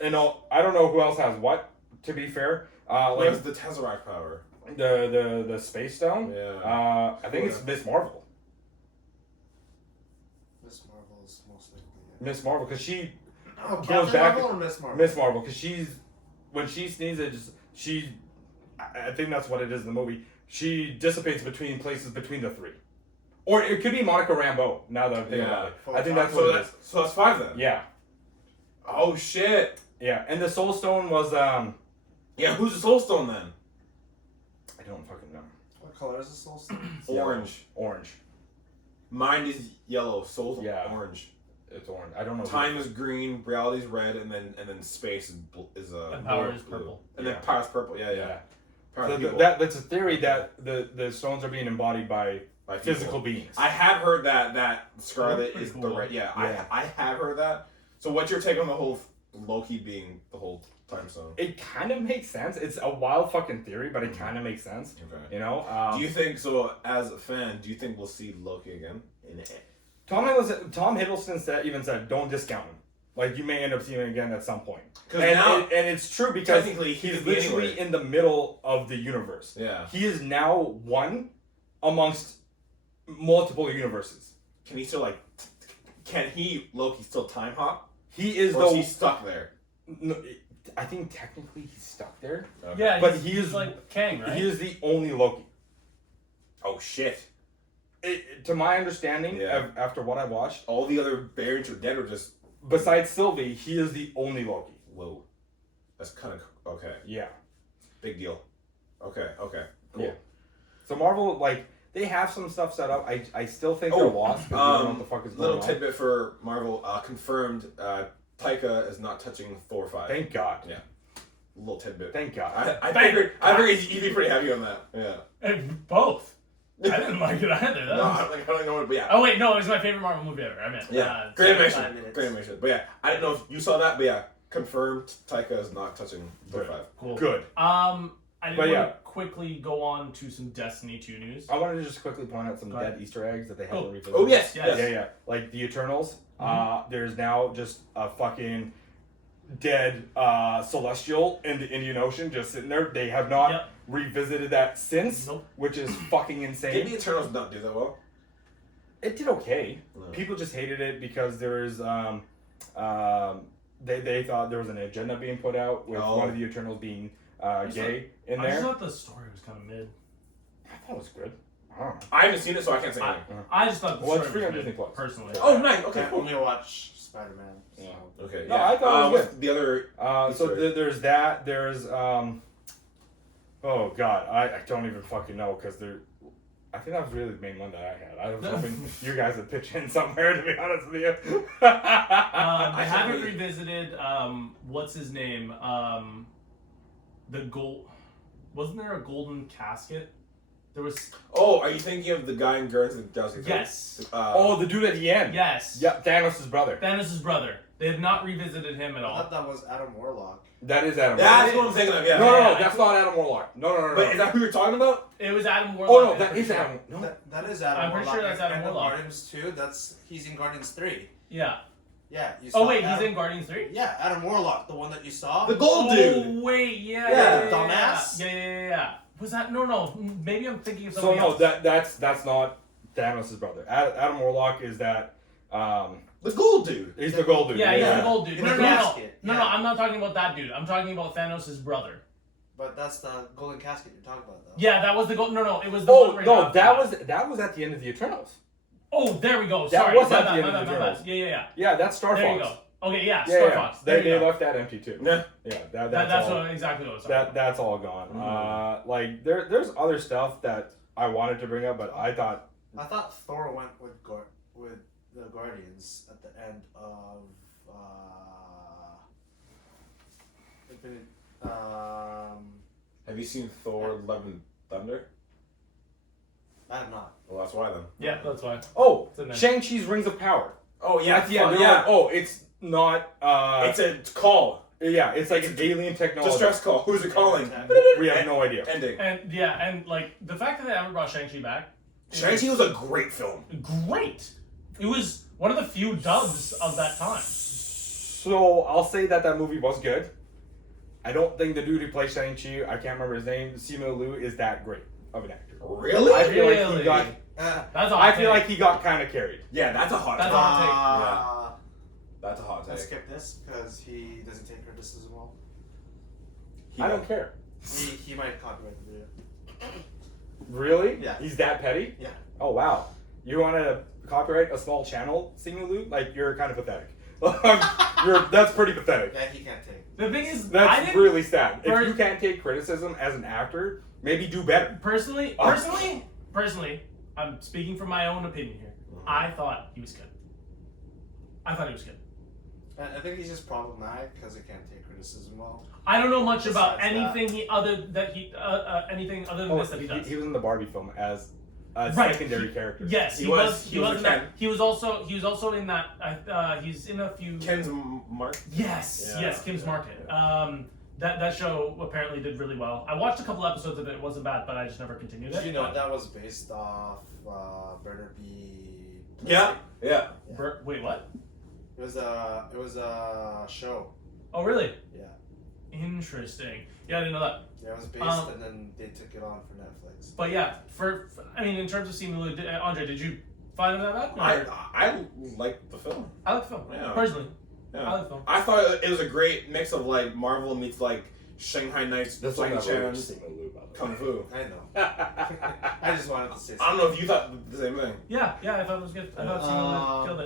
And I don't know who else has what. To be fair, Who like has the Tesseract power? the Space Stone. Yeah. I think it's Miss Marvel. Miss Marvel is most likely. Miss Marvel, because she Oh, goes Captain back. Marvel or Miss Marvel? Miss Marvel, because when she sneezes, I think that's what it is in the movie. She dissipates between places between the three, or it could be Monica Rambeau. Now that I'm thinking about it, I think that's what it is. So that's 5 then. Yeah, Oh shit. yeah. And the Soul Stone was Yeah, who's the Soul Stone then? I don't fucking know. What color is the Soul Stone? Orange. Orange. Mine is yellow. Soul's Yeah. orange. It's orange. I don't know. Time is green. Reality's red, and then space is And power blue. is purple. And Yeah. then power's purple. Yeah. Yeah. Power's So people. that's a theory that the stones are being embodied by By people. physical beings. I have heard that Scarlet Pretty is the cool. red. Yeah, Yeah. I have heard that. So what's your take on the whole Loki being the whole Time Stone? It kind of makes sense. It's a wild fucking theory, but it kind of makes sense. Okay. You know. Do you think so? As a fan, do you think we'll see Loki again in it? Tom Hiddleston even said, "Don't discount him. Like you may end up seeing him again at some point." And, now, and it's true because technically, he he's could be literally anywhere. in the middle of the universe. Yeah. He is now one amongst multiple universes. Can he still Loki still time hop? He is Or is he stuck there? No, I think technically he's stuck there. Okay. Yeah, But he's, he he's is- like Kang, right? He is the only Loki. Oh shit! To my understanding, Yeah. after what I watched, All the other variants are dead, or just besides Sylvie, he is the only Loki. whoa. That's kind of okay. Yeah. Big deal. Okay. Cool. Yeah. So Marvel, like, they have some stuff set up. I still think they're lost because we don't know what the fuck is going Little on. tidbit for Marvel. Confirmed. Taika is not touching Thor 5. Thank God. Yeah. Little tidbit. Thank God. I figured he'd be pretty happy on that. Yeah. And both. I didn't like it either. That No, was... I don't know, but yeah. Oh wait, no, it was my favorite Marvel movie ever. I meant. Yeah. Great 5 animation. minutes. Great animation. But yeah, I didn't know if you saw that, but yeah, confirmed. Taika is not touching Thor Good. 5. Cool. Good. I But did want yeah. to quickly go on to some Destiny 2 news. I wanted to just quickly point out some Go ahead. dead Easter eggs that they haven't Oh. revisited. Oh yes, Yes. yes. Yeah. Like the Eternals. There's now just a fucking dead celestial in the Indian Ocean just sitting there. They have not Yep. revisited that since, Nope. which is fucking Did insane. the Eternals not do that well? It did okay. No. People just hated it because there's they thought there was an agenda being put out with Oh. one of the Eternals being gay in I just there. thought the story was kind of mid. I thought it was good. I don't know. I haven't seen it, so I can't say anything. I just thought the Well, it's story free was on mid, Disney Plus. personally. Oh, nice. Okay, I cool. only watch Spider-Man. So. Yeah. Okay, No, yeah. I thought it was what's the other. So Easter egg? there's that. There's oh god, I don't even fucking know because there. I think that was really the main one that I had. I was hoping you guys would pitch in somewhere, to be honest with you. I haven't really- revisited. What's his name? The gold. Wasn't there a golden casket? There was. Oh, are you thinking of the guy in Guardians of the Galaxy? Yes. Oh, the dude at the end. Yes. Yeah, Thanos' brother. Thanos' brother. They have not revisited him at I all. thought that was Adam Warlock. That is Adam. That's Warlock. what I'm thinking of. Yeah. No, that's not Adam Warlock. No. But is that who you're talking about? It was Adam Warlock. Oh no, I'm that pretty is sure. Adam. No. That is Adam I'm pretty Warlock. sure that's Adam And in Warlock. Guardians 2, he's in Guardians 3. Yeah. Yeah, you Oh saw wait, Adam, he's in Guardians 3? Yeah, Adam Warlock, the one that you saw. The gold dude. Oh wait, yeah. Yeah, dumbass. Yeah. Was that no? Maybe I'm thinking of So somebody no, else. that's not Thanos' brother. Adam Warlock is that. The gold dude. He's the gold dude. Yeah, he's Yeah. the gold dude. In No, the casket, no. yeah. I'm not talking about that dude. I'm talking about Thanos' brother. But that's the golden casket you're talking about, though. Yeah, that was the gold. No, it was the Oh one right no, after that was at the end of the Eternals. Oh, there we go. That Sorry, was my at the bad, end my of bad, the my bad. Eternals. Yeah. Yeah, that's Star There you Fox. go. Okay, yeah, Yeah, Star yeah. Fox. There They you go. left that empty too. Yeah. Yeah, That's all. what, exactly what I was talking about. That's all gone. Like there's other stuff that I wanted to bring up, but I thought I thought Thor went with the Guardians at the end of Infinite. Have you seen Thor: Love and Thunder? I have not. Well, that's why then. Yeah, that's why. Oh, It's in there. Shang-Chi's Rings of Power. Oh yeah, At the end, yeah. they're like, oh, it's not. It's a call. Yeah, it's like an alien technology. Distress call. Who's it calling? We have no idea. Ending. And like the fact that they ever brought Shang-Chi back. Shang-Chi was a great film. Great. It was one of the few dubs of that time. So I'll say that movie was good. I don't think the dude who plays Shang-Chi, I can't remember his name, Simu Liu, is that great of an actor. Really? I feel like Really? he got. That's a hot I feel take. like he got kind of carried. Yeah, that's a hot That's take. a hot Yeah, that's a hot Let's take. skip this because he doesn't take criticism well. I don't care. He might copyright the video. Really? Yeah. He's that petty? Yeah. Oh wow. You want to copyright a small channel, Simu Liu? Like you're kind of pathetic. That's pretty pathetic. That he can't take. The thing is, I That's didn't really sad. If Per- you can't take criticism as an actor, maybe do better. personally, Oh. I'm speaking from my own opinion here. I thought he was good. I thought he was good. I think he's just problematic because he can't take criticism well. I don't know much about Besides anything anything other than this that he does. He was in the Barbie film as a Right. secondary character. Yes, He he was- was. he He was was a in that. Ken. He was also in that. He's in a few. Ken's Mark. Yes, Yeah. yes, Kim's Market. That show apparently did really well. I watched a couple episodes of it. It wasn't bad, but I just never continued it. Did you know But- that was based off Bernard B. Yeah. Yeah. Wait, what? It was a show. Oh, really? Yeah. Interesting. Yeah, I didn't know that. Yeah, it was based, Um, and then they took it on for Netflix. But yeah, in terms of Simu Liu, Andre, did you find it that bad? I liked the film. I like the film Yeah. personally. Yeah. I like the film. I thought it was a great mix of like Marvel meets like Shanghai Knights, That's Jackie not Chan, Simu Liu, by the way. Kung Fu. I know. I just wanted to say I don't know if you thought the same thing. Yeah, I thought it was good. I thought Simu Liu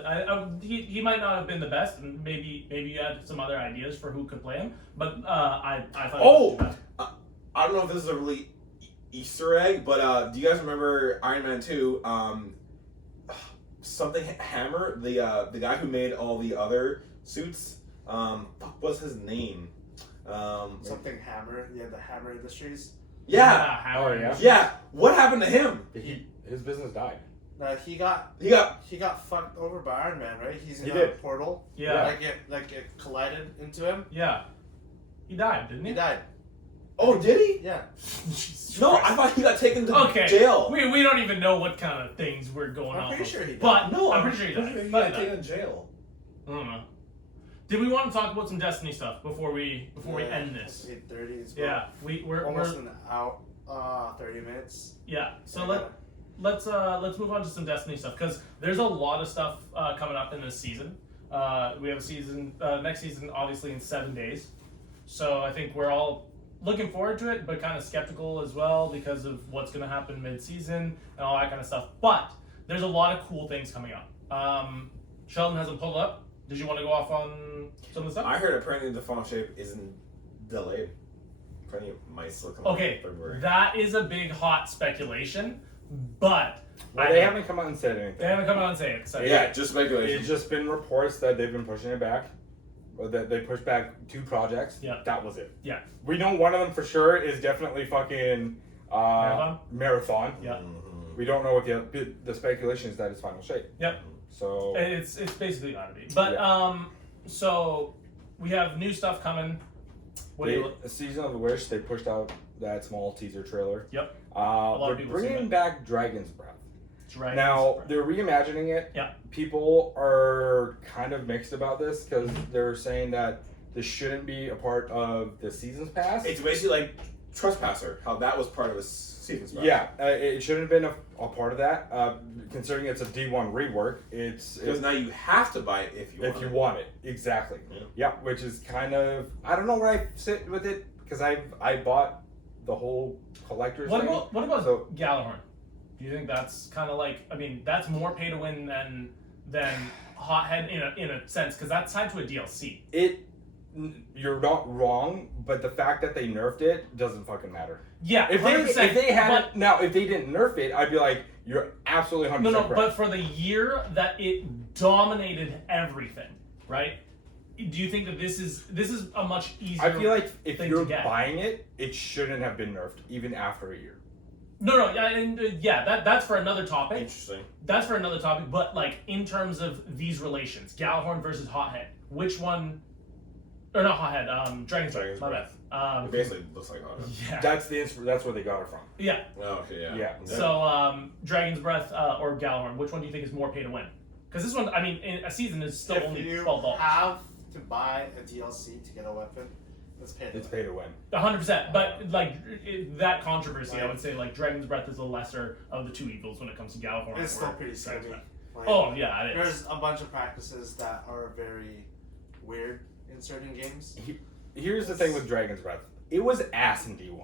killed it. He might not have been the best, and maybe you had some other ideas for who could play him, but I thought. Oh! It was too bad. I don't know if this is a really Easter egg, but do you guys remember Iron Man 2? Something Hammer, the guy who made all the other suits. Fuck, what's his name? something Hammer. Yeah, the Hammer Industries. Yeah, Howard. Oh, yeah? yeah. What happened to him? His business died. He got He got fucked over by Iron Man, right? He's in He a did. portal. Yeah. Like it collided into him. Yeah. He died, didn't he? He died. Oh, did he? Yeah. Jesus No, Christ. I thought he got taken to Okay. jail. We don't even know what kind of things we're going I'm on. pretty sure he died. But No, I'm pretty sure he died. He But got he died. taken to jail. I don't know. Did we want to talk about some Destiny stuff before we end this? 8:30. It's Yeah, we're almost an hour. 30 minutes. yeah. So Yeah. let's move on to some Destiny stuff because there's a lot of stuff coming up in this season. We have a season next season obviously in 7 days, so I think we're all looking forward to it, but kind of skeptical as well because of what's going to happen mid-season and all that kind of stuff. But there's a lot of cool things coming up. Sheldon hasn't pulled up. Did you want to go off on some of the stuff? I heard apparently the final shape isn't delayed. Apparently it might still come Okay, out in February. that is a big hot speculation, but Well, they haven't come out and said anything. they haven't come out and say it. So Yeah, just speculation. It's just been reports that they've been pushing it back, or that they pushed back 2 projects. Yeah. That was it. Yeah. We know one of them for sure is definitely fucking Marathon. Yeah. Mhm. We don't know what the speculation is that it's Final Shape. Yep. So It's basically gotta be. But so we have new stuff coming. What do you a Season of the Wish, they pushed out that small teaser trailer. Yep. They're of people seen bringing it. back Dragon's Breath. Dragons? Now they're reimagining it. Yeah. People are kind of mixed about this because they're saying that this shouldn't be a part of the Season's Pass. It's basically like Trespasser, how that was part of a season's pass. Yeah, it shouldn't have been a part of that. Considering it's a D1 rework, Because now you have to buy it if you want. want it. Exactly. Yeah. Which is kind of, I don't know where I sit with it because I bought the whole collector's What thing. about So- Gjallarhorn? Do you think that's kind of like? I mean, that's more pay to win than Hothead in a sense because that's tied to a DLC. You're not wrong, but the fact that they nerfed it doesn't fucking matter. Yeah, If 100%, they had but- it, now if they didn't nerf it, I'd be like, you're absolutely 100% No, correct. but for the year that it dominated everything, right? Do you think that this is a much easier? I feel like if thing you're to get? buying it, it shouldn't have been nerfed even after a year. No, yeah, and that's for another topic. Interesting. That's for another topic. But like in terms of these relations, Gjallarhorn versus Hothead, which one? Or not Hothead. Dragon's Breath. My bad. It basically looks like Hothead. Yeah. That's where they got it from. Yeah. Oh, okay, yeah. Yeah. So Dragon's Breath or Gjallarhorn, which one do you think is more pay to win? Because this one, I mean, a season is still If only you $12. have to buy a DLC to get a weapon, it's paid. It's pay to win. 100%. But like that controversy, I would say like Dragon's Breath is the lesser of the two evils when it comes to Gjallarhorn. It's still or pretty Dragon's scary. Breath. Like, Oh yeah, it is. there's a bunch of practices that are very weird in certain games. Here's the thing with Dragon's Breath. It was ass in D1.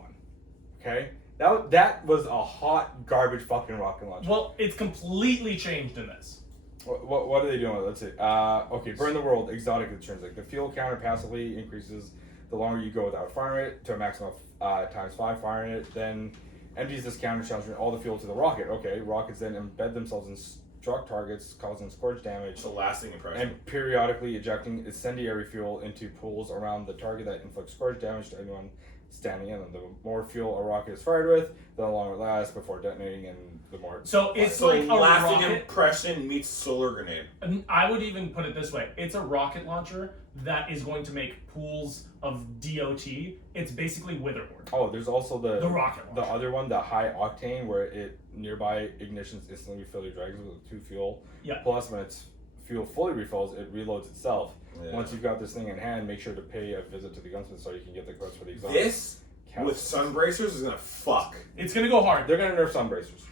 Okay? That was a hot garbage fucking rocket launcher. Well, it's completely changed in this. What are they doing? Let's see. Okay, burn the world, exotic intrinsic. The fuel counter passively increases the longer you go without firing it to a maximum of times 5 firing it. Then empties this counter, transferring all the fuel to the rocket. Okay, rockets then embed themselves in struck targets, causing scorch damage. It's a lasting impression. And periodically ejecting incendiary fuel into pools around the target that inflicts scorch damage to anyone standing in them. The more fuel a rocket is fired with, the longer it lasts before detonating, and the more. So it's so like a lasting rocket. impression meets solar grenade. And I would even put it this way: it's a rocket launcher that is going to make pools of DOT. It's basically Witherboard. Oh, there's also the rocket the launcher. other one, the high octane, where it nearby ignitions instantly refill your dragons with 2 fuel. Yeah. Plus, when its fuel fully refills, it reloads itself. Yeah. Once you've got this thing in hand, make sure to pay a visit to the gunsmith so you can get the quest for the exotic. This with sunbracers is gonna fuck. It's gonna go hard. They're gonna nerf sunbracers.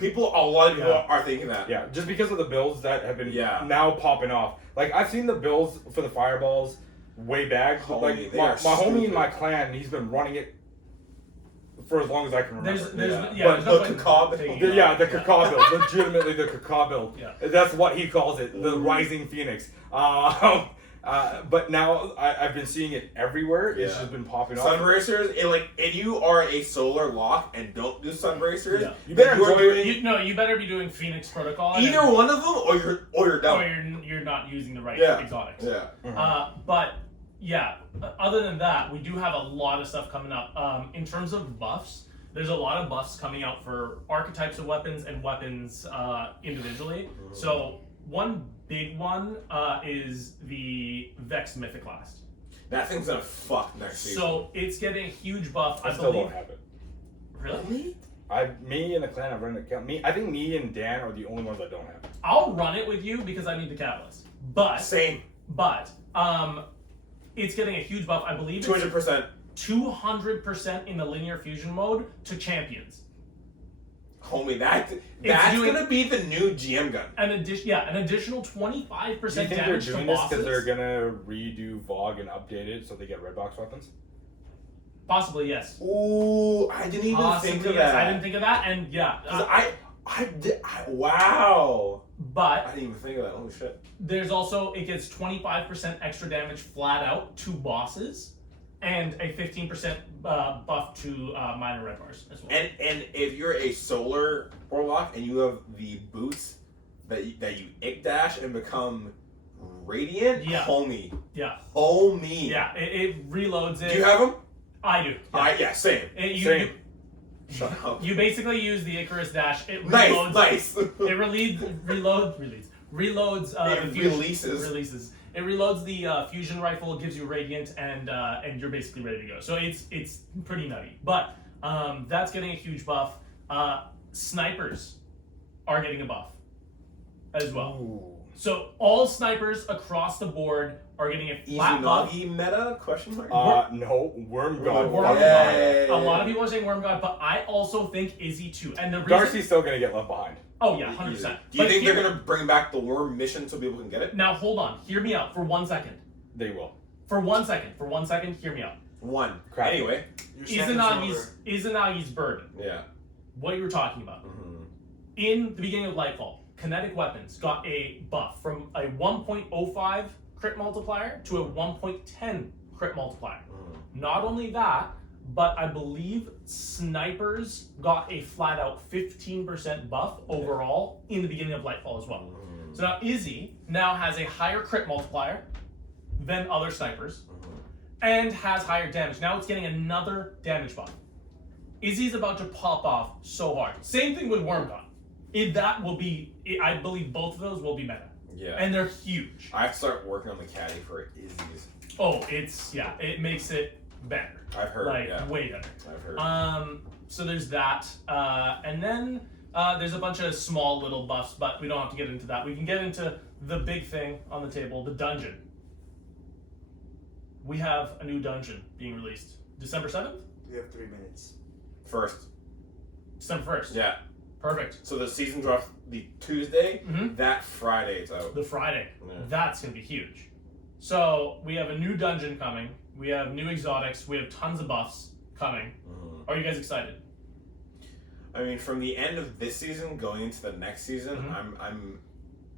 A lot of people Yeah. are thinking that. Yeah, just because of the builds that have been Yeah. now popping off. Like, I've seen the builds for the fireballs way back. Holy, Like, they my are homie in stupid. my clan, he's been running it for as long as I can remember. There's But there's no the point in cacao taking build. it Yeah, off. the cacao build. Legitimately the cacao build. Yeah. That's what he calls it, the rising phoenix. But now I've been seeing it everywhere. It's Yeah. just been popping off. Sunbracers, if you are a solar lock and don't do sunbracers, Yeah. You better you're enjoy doing You better be doing Phoenix Protocol. either and, one of them, or you're or done. you're not using the right Yeah. exotics. Yeah. But yeah, other than that, we do have a lot of stuff coming up. In terms of buffs, there's a lot of buffs coming out for archetypes of weapons and weapons individually. So one big one is the Vex Mythoclast. That thing's gonna fuck next season. So it's getting a huge buff. I I still believe. don't have it. Really? Me and the clan have run it. I think me and Dan are the only ones that don't have it. I'll run it with you because I need the catalyst. But Same. It's getting a huge buff. I believe 200%. 200% in the linear fusion mode to champions. Homie, that's doing- gonna be the new GM gun. An additional 25% Do you think they're damage to doing this because bosses. they're gonna redo VOG and update it so they get red box weapons? Possibly yes. Ooh, I didn't even Possibly think of yes. that. I didn't think of that, and yeah. 'Cause wow. I But didn't even think of that. Holy shit. there's also it gets 25% extra damage flat out to bosses, and a 15% buff to minor red bars as well. And if you're a solar warlock and you have the boots that you ick dash and become radiant, Yeah. homie. Yeah. Homie. Yeah, it reloads it. Do you have them? I do. Yeah. Yeah, same. You, Shut up. you basically use the Icarus dash. It Nice, reloads. nice. It reloads. It the fusion- releases. Releases. It reloads the fusion rifle. Gives you radiant, and you're basically ready to go. So it's pretty nutty. But that's getting a huge buff. Snipers are getting a buff as well. Ooh. So all snipers across the board are getting a flat buff. Izunagi meta? Question mark? No, Worm God. Worm Yay. God. A lot of people are saying Worm God, but I also think Izzy too. And the reason, Darcy's still gonna get left behind. oh yeah, 100%. Do you But think here- they're gonna bring back the worm mission so people can get it? Now hold on, hear me out for 1 second. They will. For 1 second, hear me out. One. Crap. Anyway. Your second shoulder. Izanagi's burden. Yeah. What you were talking about. Mm-hmm. In the beginning of Lightfall, kinetic weapons got a buff from a 1.05 crit multiplier to a 1.10 crit multiplier. Not only that, but I believe snipers got a flat out 15% buff overall in the beginning of Lightfall as well. So now Izzy now has a higher crit multiplier than other snipers and has higher damage. Now it's getting another damage buff. Izzy's about to pop off so hard. Same thing with WormCon. That will be, I believe both of those will be meta. Yeah. And they're huge. I have to start working on the caddy for Izzy's. Oh, it makes it better. I've heard, way better. I've heard. So there's that. And then there's a bunch of small little buffs, but we don't have to get into that. We can get into the big thing on the table, the dungeon. We have a new dungeon being released. December 7th? We have 3 minutes. First. December 1st. Yeah. Perfect. So the season drops the Tuesday. Mhm. That Friday it's out. The Friday. Yeah. That's going to be huge. So we have a new dungeon coming. We have new exotics. We have tons of buffs coming. Mhm. Are you guys excited? I mean, from the end of this season going into the next season, Mhm. I'm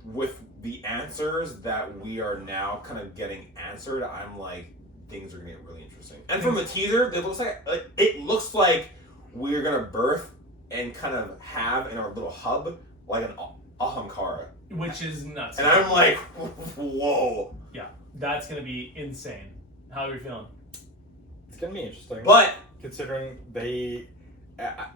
with the answers that we are now kind of getting answered. I'm like, things are gonna get really interesting. And from the teaser, it looks like we're gonna birth and kind of have in our little hub like an Ahamkara, Which is nuts. and I'm like, whoa. Yeah, that's going to be insane. How are you feeling? It's gonna be interesting. But considering I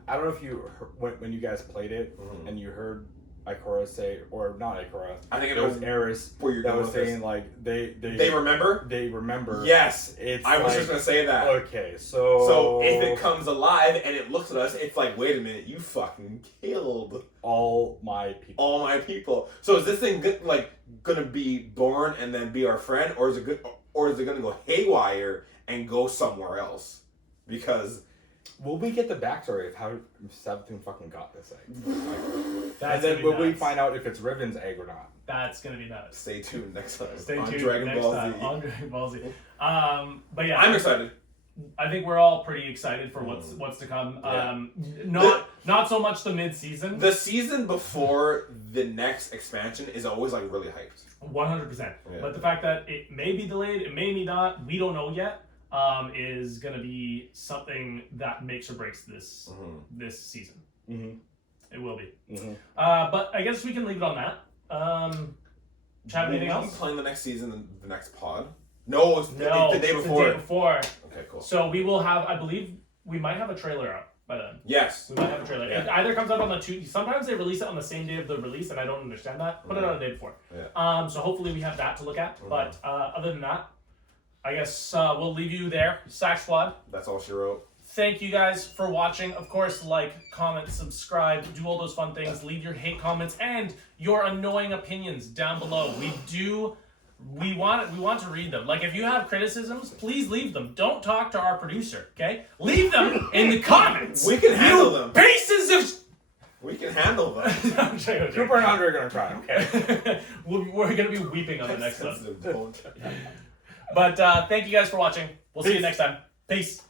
don't know if you heard, when you guys played it and you heard Ikora say, or not Ikora, I think it was Eris where you're that going was with saying this. like They remember. They remember. Yes, It's I was like, just gonna say that. Okay, so So if it comes alive and it looks at us, it's like, wait a minute, you fucking killed all my people. all my people. So is this thing gonna be born and then be our friend, or is it gonna go haywire and go somewhere else? Because Will we get the backstory of how Sabatune fucking got this egg? That's And then gonna be will we nuts. find out if it's Riven's egg or not? That's going to be nuts. stay tuned next time Stay on tuned Dragon next Ball time Z. on Dragon Ball Z. But yeah, I'm excited. I think we're all pretty excited for what's to come. Yeah. Not so much the mid-season. The season before the next expansion is always like really hyped. 100%. Yeah. But the fact that it may be delayed, it may be not, we don't know yet, is going to be something that makes or breaks this season. Mm-hmm. It will be. Mm-hmm. But I guess we can leave it on that. Chat, anything Will we else? be playing the next season in the next pod? No, it's No, the day it's before. the day before. Okay, cool. So we will have, I believe, we might have a trailer out by then. Yes. We might have a trailer. Yeah. It either comes out on the Tuesday. Sometimes they release it on the same day of the release, and I don't understand that. Put it out the day before. Yeah. So hopefully we have that to look at. But other than that, I guess we'll leave you there. Sack Squad. That's all she wrote. Thank you guys for watching. Of course, like, comment, subscribe, do all those fun things. Leave your hate comments and your annoying opinions down below. We want to read them. Like, if you have criticisms, please leave them. Don't talk to our producer, okay? Leave them in the comments. We can handle them. Pieces of. We can handle them. I'm joking. Cooper and Andre are gonna try. Okay. We're gonna be weeping on the next one. Sensitive, don't. But thank you guys for watching. We'll see you Peace. next time. Peace.